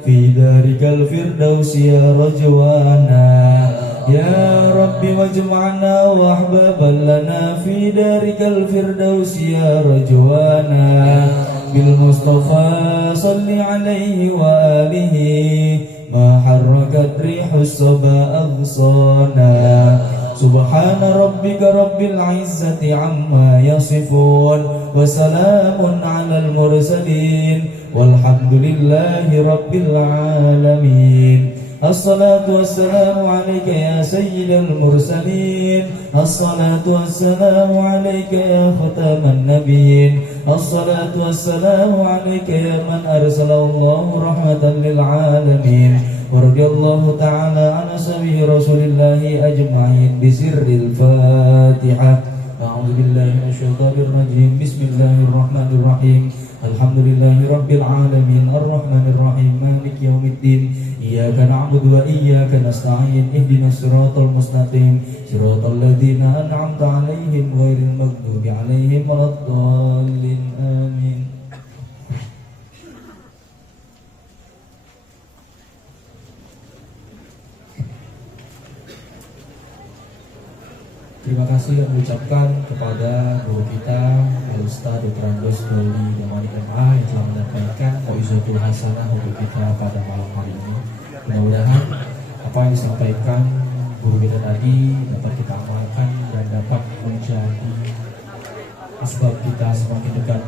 في دارك الفردوس يا رجوانا. يا رب واجمعنا وأحبابا لنا في دارك الفردوس يا رجوانا. بالمصطفى صل عليه وآله ما حركت ريح الصبا أغصانا. سبحان ربك رب العزة عما يصفون وسلام على المرسلين والحمد لله رب العالمين. الصلاة والسلام عليك يا سيد المرسلين. الصلاة والسلام عليك يا ختام النبيين. الصلاة والسلام عليك يا من أرسل الله رحمة للعالمين. ورضي الله تعالى عن أصحاب رسول الله أجمعين بسر الفاتحة. أعوذ بالله من الشيطان الرجيم. بسم الله الرحمن الرحيم. الحمد لله رب العالمين الرحمن الرحيم مالك يوم الدين. إياك نعبد وإياك نستعين. اهدنا الصراط المستقيم صراط الذين أنعمت عليهم غير المغضوب عليهم ولا الضالين. آمين. Terima kasih yang mengucapkan kepada guru kita Al-Ustaz Dr. Andos Doli Damani MA yang telah menyampaikan Mau'izatul Hasanah untuk kita pada malam hari ini. Mudah-mudahan apa yang disampaikan guru kita tadi dapat kita amalkan dan dapat menjadi asbab kita semakin dekat